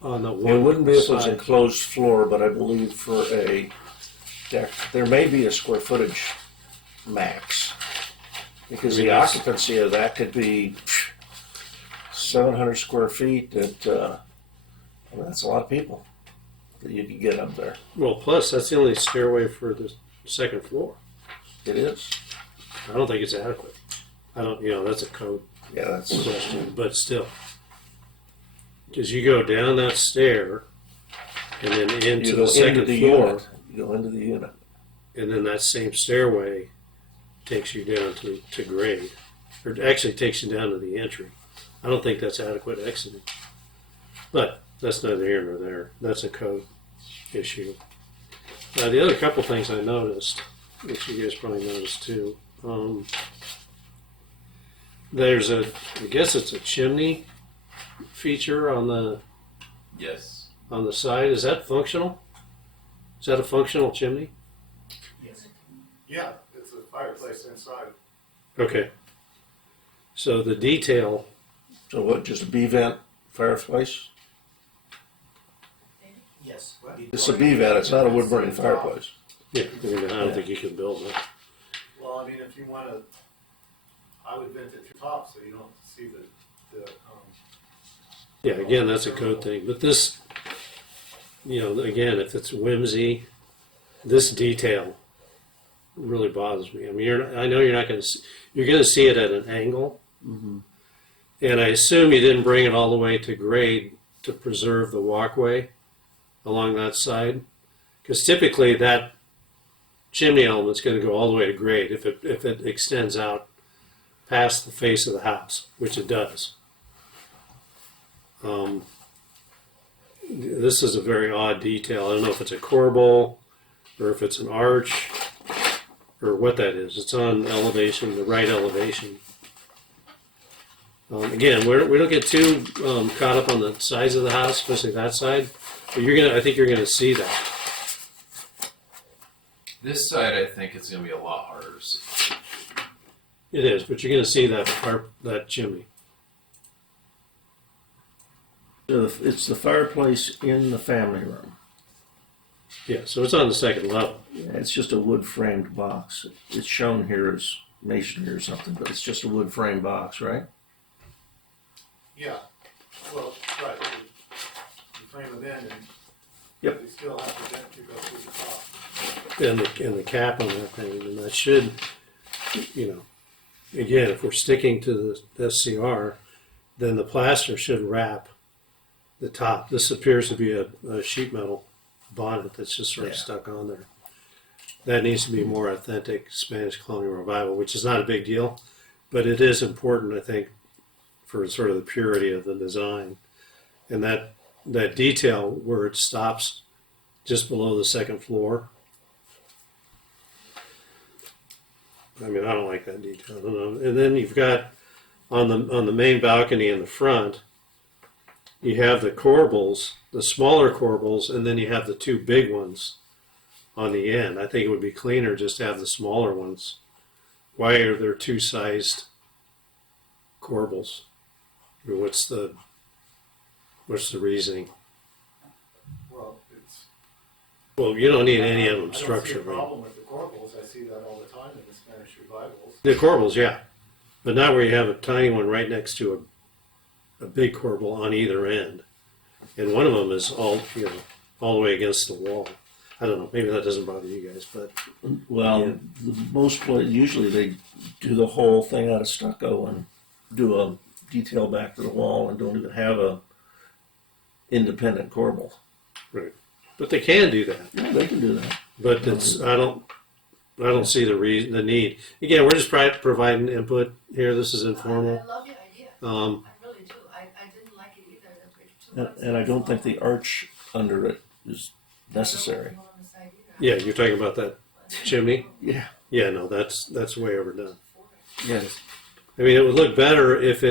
on the one It wouldn't be if it was side. enclosed floor, but I believe for a deck, there may be a square footage max. Because I mean, the that's- occupancy of that could be 700 square feet. I mean, that's a lot of people that you could get up there. Well, plus that's the only stairway for the second floor. It is. I don't think it's adequate. I don't. That's a code Yeah, that's. question, but still, because you go down that stair and then into You the go second into the floor, unit. You go into the unit. and then that same stairway takes you down to grade, or actually takes you down to the entry. I don't think that's adequate exiting, but that's neither here nor there. That's a code issue. The other couple things I noticed, which you guys probably noticed too, there's I guess it's a chimney feature on the Yes. side. Is that functional? Is that a functional chimney? Yeah, it's a fireplace inside. Okay. So the detail, So what? Just a B vent fireplace? Yes. It's a B vent. It's not a wood burning fireplace. yeah, I don't think you can build that. Well, I mean, if you want to, I would vent it to top so you don't see the Yeah, again, that's a code thing. But this, again, if it's whimsy, this detail really bothers me. I mean, I know you're not going to, you're going to see it at an angle, Mm-hmm. and I assume you didn't bring it all the way to grade to preserve the walkway along that side, because typically that chimney element's going to go all the way to grade if it extends out past the face of the house, which it does. This is a very odd detail. I don't know if it's a corbel or if it's an arch or what that is. It's on elevation, the right elevation. Again, we don't get too caught up on the sides of the house, especially that side. But I think you're gonna see that. This side, I think it's going to be a lot harder to see. It is, but you're gonna see that chimney. It's the fireplace in the family room. Yeah, so it's on the second level. It's just a wood framed box. It's shown here as masonry or something, but it's just a wood framed box, right? yeah. Well, right. You frame them in, and Yep. you still have to vent to go through the top. And the cap on that thing, and that should, again, if we're sticking to the SCR, then the plaster should wrap the top. This appears to be a sheet metal bonnet that's just sort of Yeah. stuck on there. That needs to be more authentic Spanish colonial revival, which is not a big deal, but it is important, I think, for sort of the purity of the design. And that detail where it stops just below the second floor, I mean, I don't like that detail. I don't know. And then you've got on the main balcony in the front, you have the corbels, the smaller corbels, and then you have the two big ones on the end. I think it would be cleaner just to have the smaller ones. Why are there two sized corbels? I mean, what's the reasoning? Well, it's. Well, you don't need any of them I don't see a structurally. problem with the corbels. I see that all the time in the Spanish revivals. The corbels, yeah, but not where you have a tiny one right next to a big corbel on either end, and one of them is all the way against the wall. I don't know. Maybe that doesn't bother you guys, but Well, Yeah. usually they do the whole thing out of stucco and do a detail back to the wall and don't even have a independent corbel. but they can do that. Yeah, they can do that. But it's I don't see the need. Again, we're just providing input here. This is informal. I love your idea. Um, I really do. I didn't like it either. The bridge too. And I don't think the arch under it is necessary. yeah, you're talking about that chimney. Yeah. Yeah, no, that's way overdone. Yes. I mean, it would look better if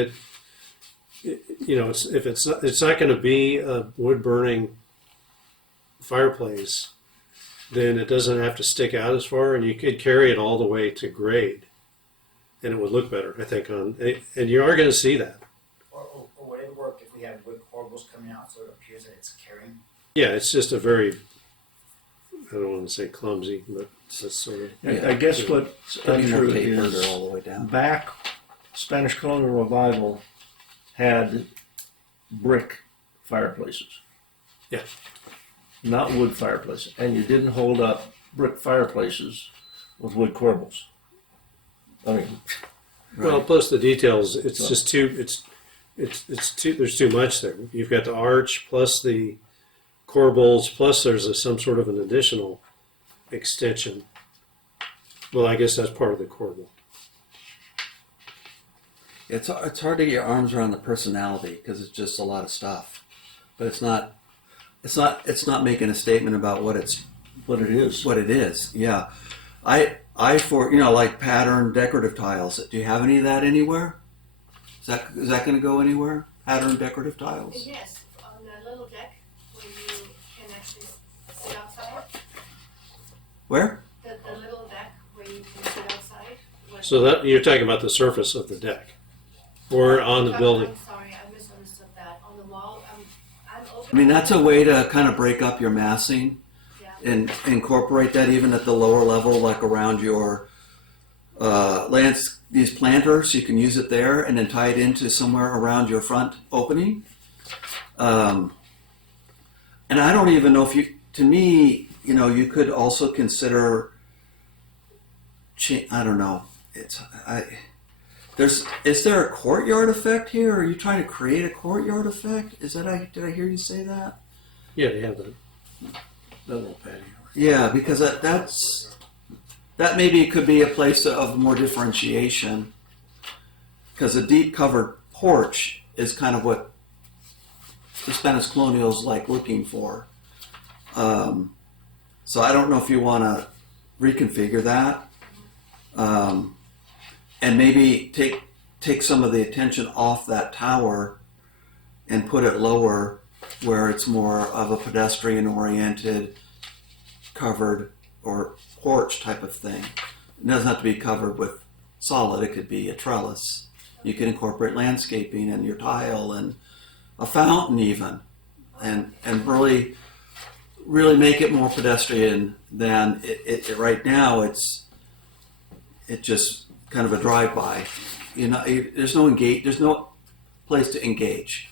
it's not going to be a wood burning fireplace, then it doesn't have to stick out as far, and you could carry it all the way to grade, and it would look better, I think. And you are going to see that. Or would it work if we had wood corbels coming out so it appears that it's carrying? Yeah, it's just a very, I don't want to say clumsy, but it's sort of. Yeah. I guess what's Could be more untrue tapered is or all the way down. back Spanish colonial revival had brick fireplaces. Yeah. Not wood fireplaces. And you didn't hold up brick fireplaces with wood corbels. I mean, Well, plus the details, it's just too. It's too. There's too much there. You've got the arch plus the corbels plus there's some sort of an additional extension. Well, I guess that's part of the corbel. It's hard to get your arms around the personality because it's just a lot of stuff, but it's not making a statement about what it is. What it is, yeah. I for like pattern decorative tiles. Do you have any of that anywhere? Is that going to go anywhere? Pattern decorative tiles. Yes, on the little deck where you can actually sit outside. Where? The little deck where you can sit outside. So that you're talking about the surface of the deck, or on the building. I'm sorry, I misunderstood that. On the wall, I'm open. I mean, that's a way to kind of break up your massing Yeah. and incorporate that even at the lower level, like around your these planters. You can use it there and then tie it into somewhere around your front opening. And I don't even know if to me, you could also consider, I don't know. Is there a courtyard effect here? Are you trying to create a courtyard effect? Did I hear you say that? Yeah, they have that. that little patio. Yeah, because that maybe could be a place of more differentiation. Because a deep covered porch is kind of what the Spanish colonials like looking for. So I don't know if you want to reconfigure that. And maybe take some of the attention off that tower and put it lower where it's more of a pedestrian oriented covered or porch type of thing. It doesn't have to be covered with solid, it could be a trellis. You can incorporate landscaping and your tile and a fountain even, and really make it more pedestrian than it right now. It's just kind of a drive-by. There's no place to engage.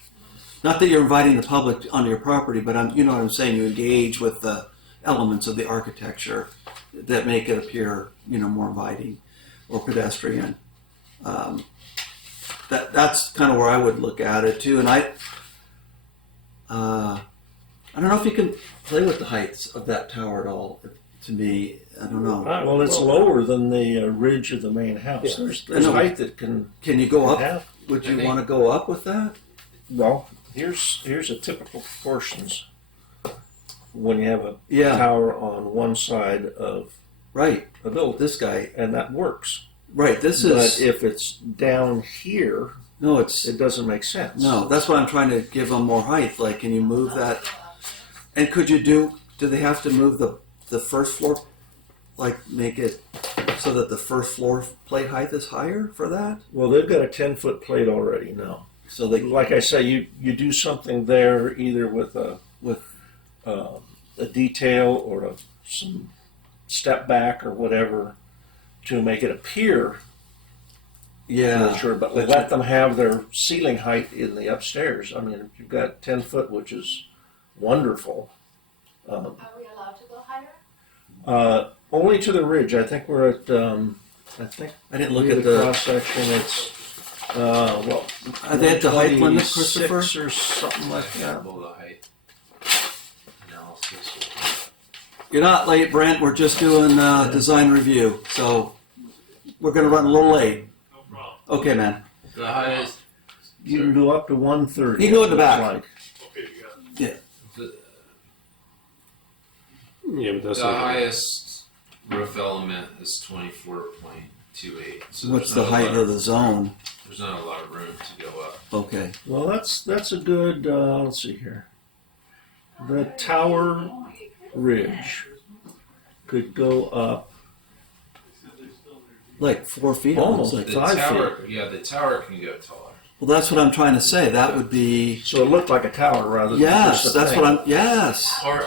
Not that you're inviting the public on your property, but you know what I'm saying. You engage with the elements of the architecture that make it appear, more inviting or pedestrian. That's kind of where I would look at it too. And I don't know if you can play with the heights of that tower at all. To me, I don't know. Well, it's lower than the ridge of the main house. Yeah. There's height that can you go up? have. Would you I think- want to go up with that? Well, here's a typical proportions when you have a Yeah, tower on one side of right. a building, This guy, and that works. right. This But is if it's down here, no. It's it doesn't make sense. no. That's why I'm trying to give them more height. Like, can you move that? And could you do they have to move the first floor, like make it so that the first floor plate height is higher for that? Well, they've got a 10-foot plate already now. So they Like I say, you do something there either with a detail or some step back or whatever to make it appear, Yeah. Sure, but let them have their ceiling height in the upstairs. I mean, if you've got 10 foot, which is wonderful. Are we allowed to go higher? Only to the ridge. I think we're at, I think I didn't look near at the the. cross section. It's, well, Are they at the height limit, 26 Christopher? or something like that. Below the height analysis. You're not late, Brent. We're just doing design review, so we're gonna run a little late. No problem. Okay, man. The highest, You can go up to 130. You can go in the it looks back. like. Okay, you got it. the, Yeah, but that's the not. highest roof element is 24.28. So What's there's the not a height lot of the zone? There's not a lot of room to go up. Okay. Well, that's a good, let's see here. The tower ridge could go up Like 4 feet, almost almost. The 5 tower, feet. yeah, the tower can go taller. Well, that's what I'm trying to say. That would be. So it looked like a tower rather than Yes, just a that's thing. what I'm. Yes. Or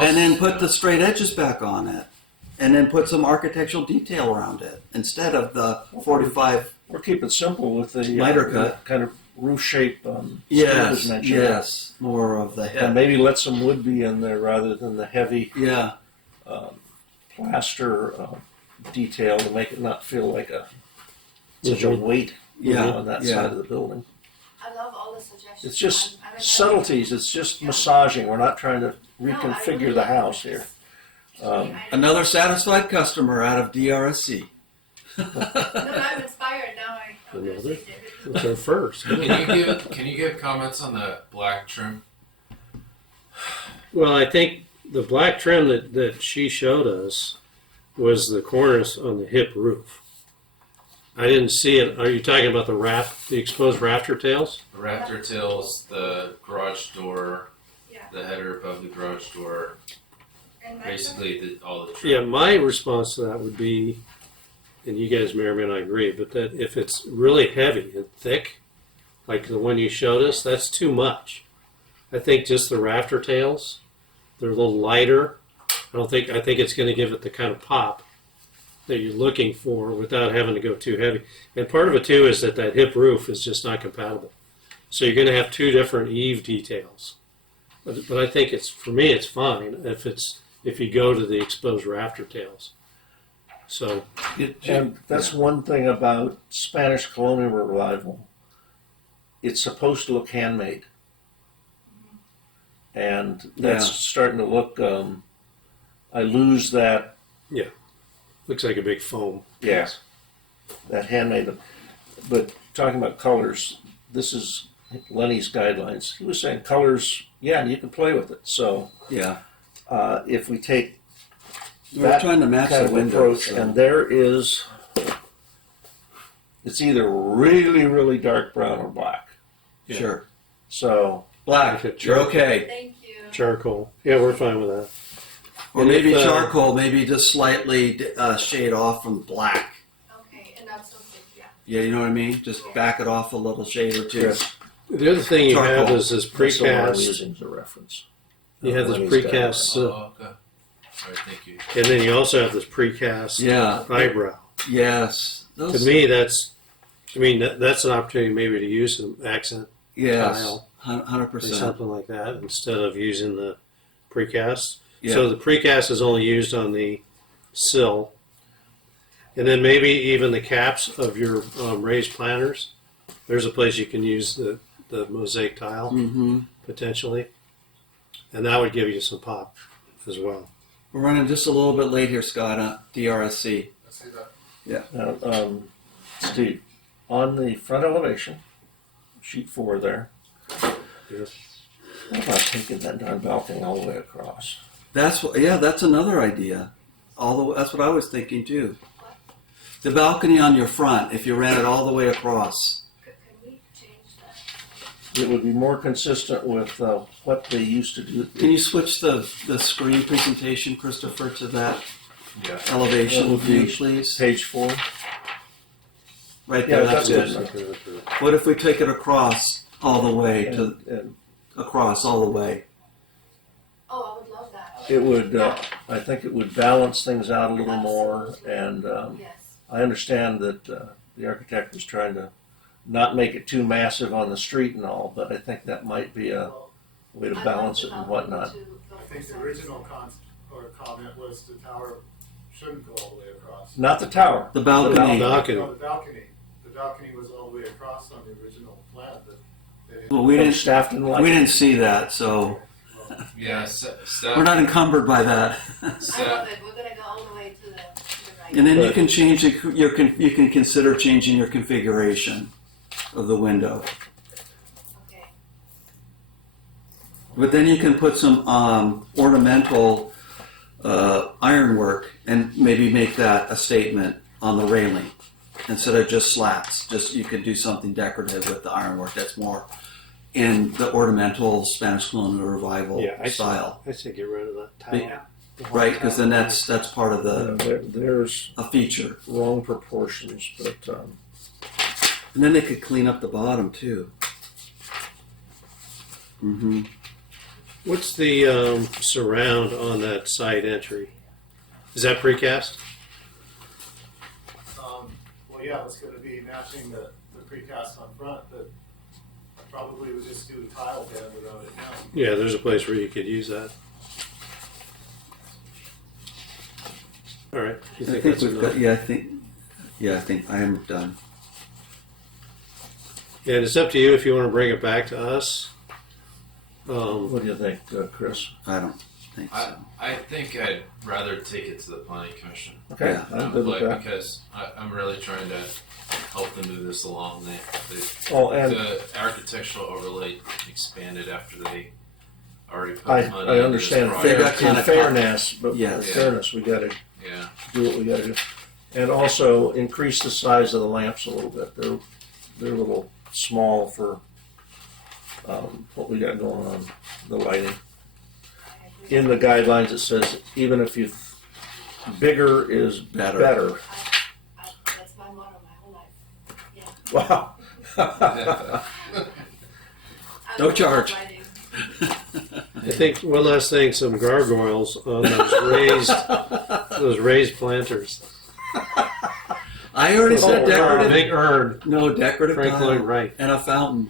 And then put the straight edges back on it, and then put some architectural detail around it instead of the 45. Or keep it simple with the Miter cut. kind of roof shape. Steve Yes. was mentioning. Yes. More of the And head. maybe let some wood be in there rather than the heavy Yeah. plaster detail to make it not feel like such a weight Yeah, on that yeah. side of the building. I love all the suggestions. It's just I'm subtleties. It's just massaging. We're not trying to reconfigure the house here. Another satisfied customer out of DRSC. No, I'm inspired now. I'm gonna Another? say David. It's our first. Can you give comments on the black trim? Well, I think the black trim that she showed us was the cornice on the hip roof. I didn't see it. Are you talking about the exposed rafter tails? The raptor tails, the garage door, Yeah. the header above the garage door, And my basically all the trim. Yeah, my response to that would be, and you guys may or may not agree, but that if it's really heavy and thick, like the one you showed us, that's too much. I think just the rafter tails, they're a little lighter. I think it's going to give it the kind of pop that you're looking for without having to go too heavy. And part of it too is that hip roof is just not compatible. So you're going to have two different eave details. But I think for me it's fine if you go to the exposed rafter tails. So And that's one thing about Spanish colonial revival. It's supposed to look handmade. And that's Yeah. starting to look, I lose that, looks like a big foam. yeah, that handmade. But talking about colors, this is Lenny's guidelines. He was saying colors, yeah, you can play with it. So Yeah. if we take We're that trying to match kind the of window. approach, so- and there is, it's either really, really dark brown or black. Sure. So Black. You're okay. Thank you. Charcoal. Yeah, we're fine with that. Or And maybe if, charcoal, maybe just slightly shade off from black. Okay, and that's something, yeah. Yeah, you know what I mean? Just back it off a little shade or two. yes, The other thing you have Charcoal. is this that's the one I'm precast. using as a reference. You have this Lenny's precast, Oh, okay. All right, thank you. and then you also have this precast Yeah. eyebrow. Yes. To Those, me, that's an opportunity maybe to use some accent yes. tile 100%. or something like that instead of using the precast. Yeah. So the precast is only used on the sill, and then maybe even the caps of your raised planters. There's a place you can use the mosaic tile Mm-hmm. potentially, and that would give you some pop as well. We're running just a little bit late here, Scott, DRSC. Now, Steve, on the front elevation, sheet 4 there, Yes. how about taking that darn balcony all the way across? That's another idea. That's what I was thinking too. The balcony on your front, if you ran it all the way across. Can we change that? It would be more consistent with what they used to do. Can you switch the screen presentation, Christopher, to that Yeah. elevation That would view, be please? Page 4? Right Yeah, there, that's that's good. good. What if we take it across all the way And across all the way? Oh, I would love that. it would, I think it would balance things out a little more. And Yes. I understand that the architect was trying to not make it too massive on the street and all, but I think that might be a way to balance it and whatnot. I think the original comment was the tower shouldn't go all the way across. Not the tower. The balcony. Balcony. No, the balcony. The balcony was all the way across on the original plan, but they Well, we didn't. Staff didn't like We it. didn't see that, so Yeah, staff. we're not encumbered by that. I staff love it, we're gonna go all the way to the right. And then you But- can change you can consider changing your configuration of the window. Okay. But then you can put some ornamental ironwork and maybe make that a statement on the railing instead of just slats. Just you could do something decorative with the ironwork that's more in the ornamental Spanish colonial revival style, I say get rid of that Big- tower. right? Because then that's part of There's a feature. wrong proportions, but And then they could clean up the bottom too. Mm-hmm. What's the surround on that side entry? Is that precast? well, yeah, it's gonna be matching the precast on front, but I probably would just do a tile bed without it now. Yeah, there's a place where you could use that. All right. You I think think that's we've enough? got. I think I am done. Yeah, and it's up to you if you want to bring it back to us. what do you think, Chris? I don't think so. I think I'd rather take it to the planning commission. Okay, Yeah. I'm good with that. Because I'm really trying to help them move this along. Oh, and The architectural overlay expanded after they already put I money into understand this They project. got in kinda fairness, but Yes. in fairness, we gotta Yeah, do what we gotta do. And also increase the size of the lamps a little bit. They're a little small for what we got going on, the lighting. In the guidelines, it says even if you, bigger is Better. better. That's my motto my whole life. Wow. I No love charge. lighting. I think one last thing, some gargoyles on those raised planters. I already said A decorative. big urn, No decorative Frank tile Lloyd Wright. and a fountain.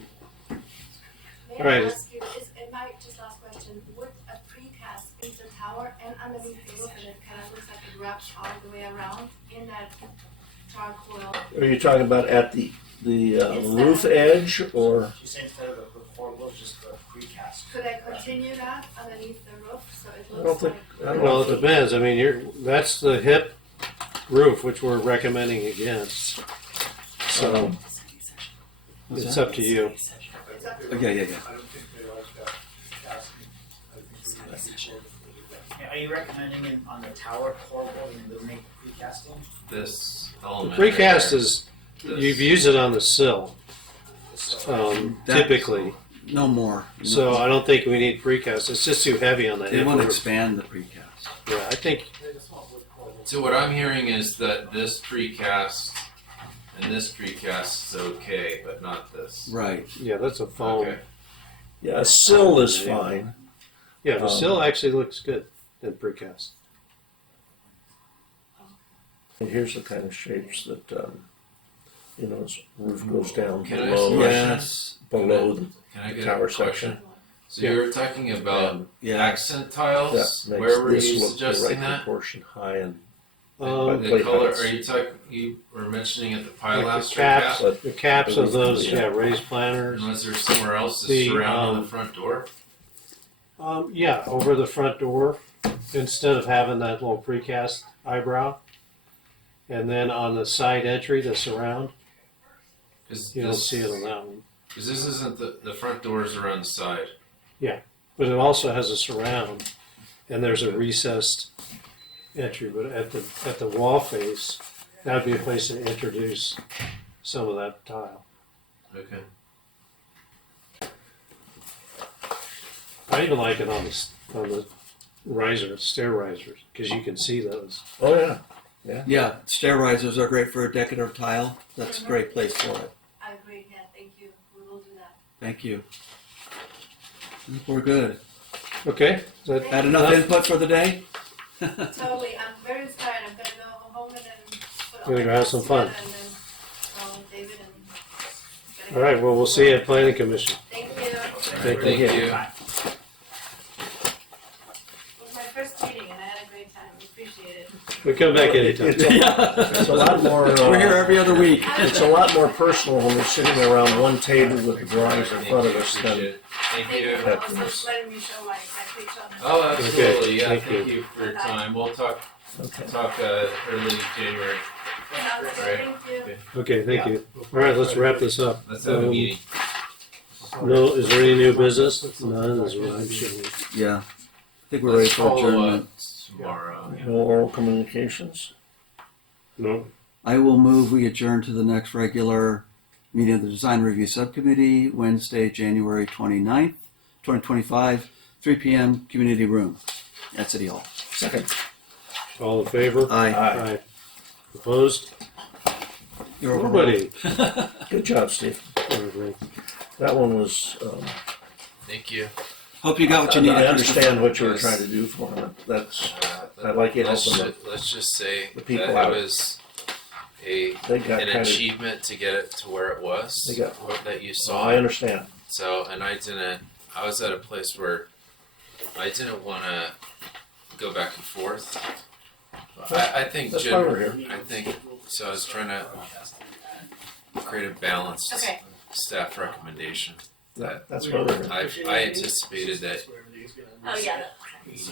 May Right. I ask you, it might, just last question, would a precast in the tower and underneath the roof, and it kind of looks like it wraps all the way around in that charcoal? Are you talking about at the roof edge or? She's saying instead of the corbels, just the precast. Could I continue that underneath the roof, so it I don't looks think, like? I don't Well, know. it depends. I mean, that's the hip roof, which we're recommending against. So What's it's that? up to you. It's up to Oh, yeah. I don't think they like that casting. I think we need to Are you recommending it on the tower corbel and eliminate the precasting? this The element. precast right is, there, you've this- used it on the sill, That- typically. No more. So I don't think we need precast. It's just too heavy on the They hip want to roof. expand the precast. Yeah, I think, They just want wood corbels. So what I'm hearing is that this precast and this precast is okay, but not this. Right. yeah, that's a foam. Okay. Yeah, a sill is fine. Yeah, the Um, sill actually looks good in precast. And here's the kind of shapes that, his roof goes down Can I below, Yes. below the Can I get tower a question? section. So you were talking about Yeah. accent That tiles. makes Where were this you look the suggesting right that? proportion high and Um, The plate color? heights. Are you talking? You were mentioning at the like pilaster the caps, cap. But the caps the of roof those, can be- raised planters. And was there somewhere else to The, surround the front door? Yeah, over the front door, instead of having that little precast eyebrow. And then on the side entry, the surround, Because you don't see it on that one. Because this isn't the front doors around the side. But it also has a surround, and there's a recessed entry. But at the wall face, that'd be a place to introduce some of that tile. Okay. I even like it on the riser, stair risers, because you can see those. oh yeah, Yeah. Stair risers are great for a decorative tile. That's a great place for it. I agree, yeah, thank you, we will do that. Thank you. I think we're good. Okay, is that Had enough input for the day? Totally, I'm very inspired, I'm gonna go home and then put all Gonna my go have thoughts some fun. together and then, All right, well, we'll see you at Planning Commission. Thank you. Thank Thank you. you. It was my first meeting and I had a great time. Appreciate it. We come back anytime. It's a lot more. We're here every other week. It's a lot more personal when we're sitting around one table with the drawings in front of us Appreciate than. it. Thank Thank you. you for also letting me show my page on the. Oh, absolutely. Yeah, Thank thank you. you for your time. We'll talk Okay. early January. Sounds good, Right. thank you. Okay, thank you. All right, let's wrap this up. Let's have a meeting. No, is there any new business? None, is what I'm showing. Yeah. I think we're ready Let's for follow adjournment. up tomorrow. No oral communications. No? I will move we adjourn to the next regular meeting of the Design Review Subcommittee, Wednesday, January 29th, 2025, 3 p.m. Community Room at City Hall. Second. All in favor? Aye. Aye. Opposed? You're Nobody. Good job, Steve. All That one was. Thank you. Hope you got what you needed. I understand what you were trying to do for him. That's. I like it. Let's just say the that people it out. was They got an kind of. achievement to get it to where it was. They got- what that you So saw. I understand. So, and I was at a place where I didn't want to go back and forth. I think, That's why we're here. I think, so I was trying to create a balanced Okay. staff recommendation. That's why we're here. I anticipated that Oh, yeah.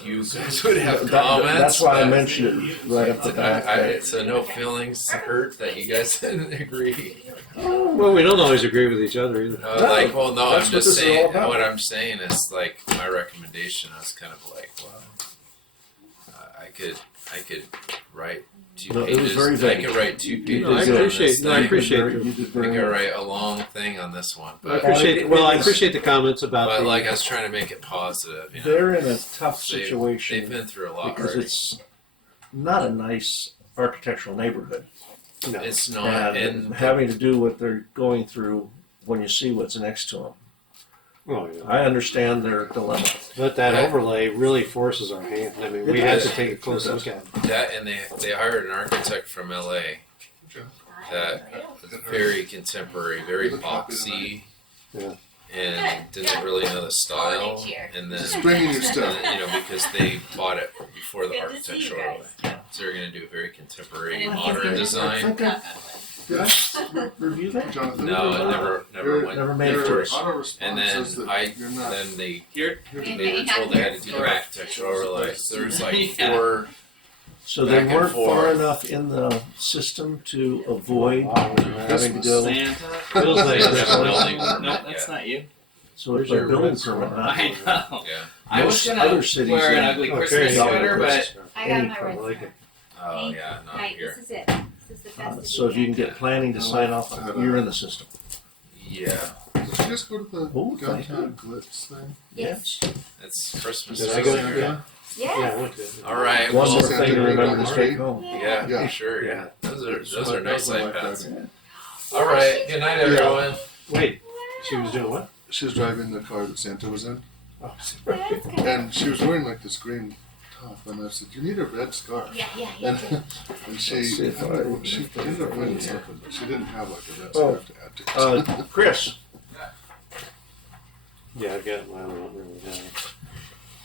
you guys would have comments. That's why I but mentioned it right up the back. so no feelings hurt that you guys didn't agree. Well, we don't always agree with each other either. No, I'm that's just what this is saying. all about. What I'm saying is like my recommendation. I was kind of like, wow, I could write two No, it was pages. very I vague. could write 2 pages. No, I on appreciate- this no, I thing. appreciate You it. did I very could well. write a long thing on this one, I but appreciate, well, I appreciate the comments about but the, like I was trying to make it positive. You know? They're in a tough They've situation been through a lot because already. it's not a nice architectural neighborhood. no. It's not, And and having to do what they're going through when you see what's next to them. Oh, yeah. I understand their dilemma. But that overlay really forces our hand. I mean, we It had does. to take a close It look does. at it. that, and they hired an architect from LA that was very contemporary, very boxy, Yeah. and didn't really know the style. And then, Just bringing your stuff. you know, because they bought it before the Good to see you architectural guys. overlay, so they're going to do a very contemporary, I modern didn't design. Did I review that, Jonathan? No, it never went. Never made it Your first. auto And response then says that I, you're not. then they Here. were told they had to do the architectural overlay. So there's like 4. So they Back and weren't far forth. enough in the system to avoid having to Christmas. go. Feels like There's this a one. building No, permit that's yet. not you. So it's Where's a your building red permit. square? Not I know. Yeah. I was Most gonna other cities wear an in- ugly Okay. Christmas sweater, but I got Any my color, red like sweater. Oh yeah, not Right, here. this is it. This is the best. So if you can get planning to sign off, you're in the system. Yeah, Did you just go to the Oh, thank downtown glitz thing? Yes. it's Christmas. Did I go? earlier. Yeah. Yes. Yeah, I went to it. All right. One Well, more thing to remember to take home. yeah, Yeah. sure. Yeah, those are nice That was iPads. All right. Good night, everyone. Wait, she was doing what? She was driving the car that Santa was in, Oh, That's good. and she was wearing like this green top, and I said, "You need a red scarf." Yeah. And, and she Let's see if she ended up finding something, but she didn't have like a red Oh. scarf to add to it. Chris, Yeah, I've got mine written down.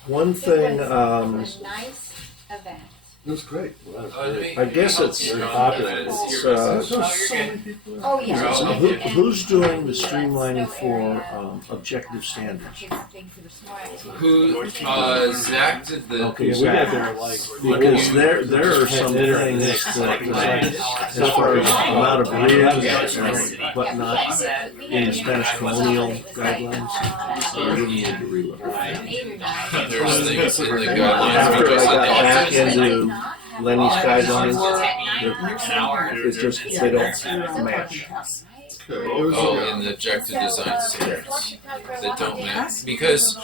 one thing, It was a nice event. It was great. I guess it's very popular. It's, There's so many people. Oh, yeah. so who's doing the streamlining for objective standards? Who? Zach did the. Okay, Yeah, we got there like. Because there are some Dinner things next, that, like, as far as amount of ribs, but not in Spanish colonial guidelines. So we need to relook. There's things in the guidelines After we I just got back adopted. into Lenny's guidelines, it's just, they don't match. Okay, it was, Oh, yeah. in the objective design standards that don't match. Because,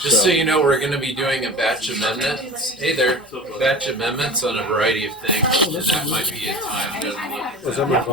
just so you know, we're going to be doing a batch amendment. Hey there, batch amendments on a variety of things, and that might be a time to look at Was that. that my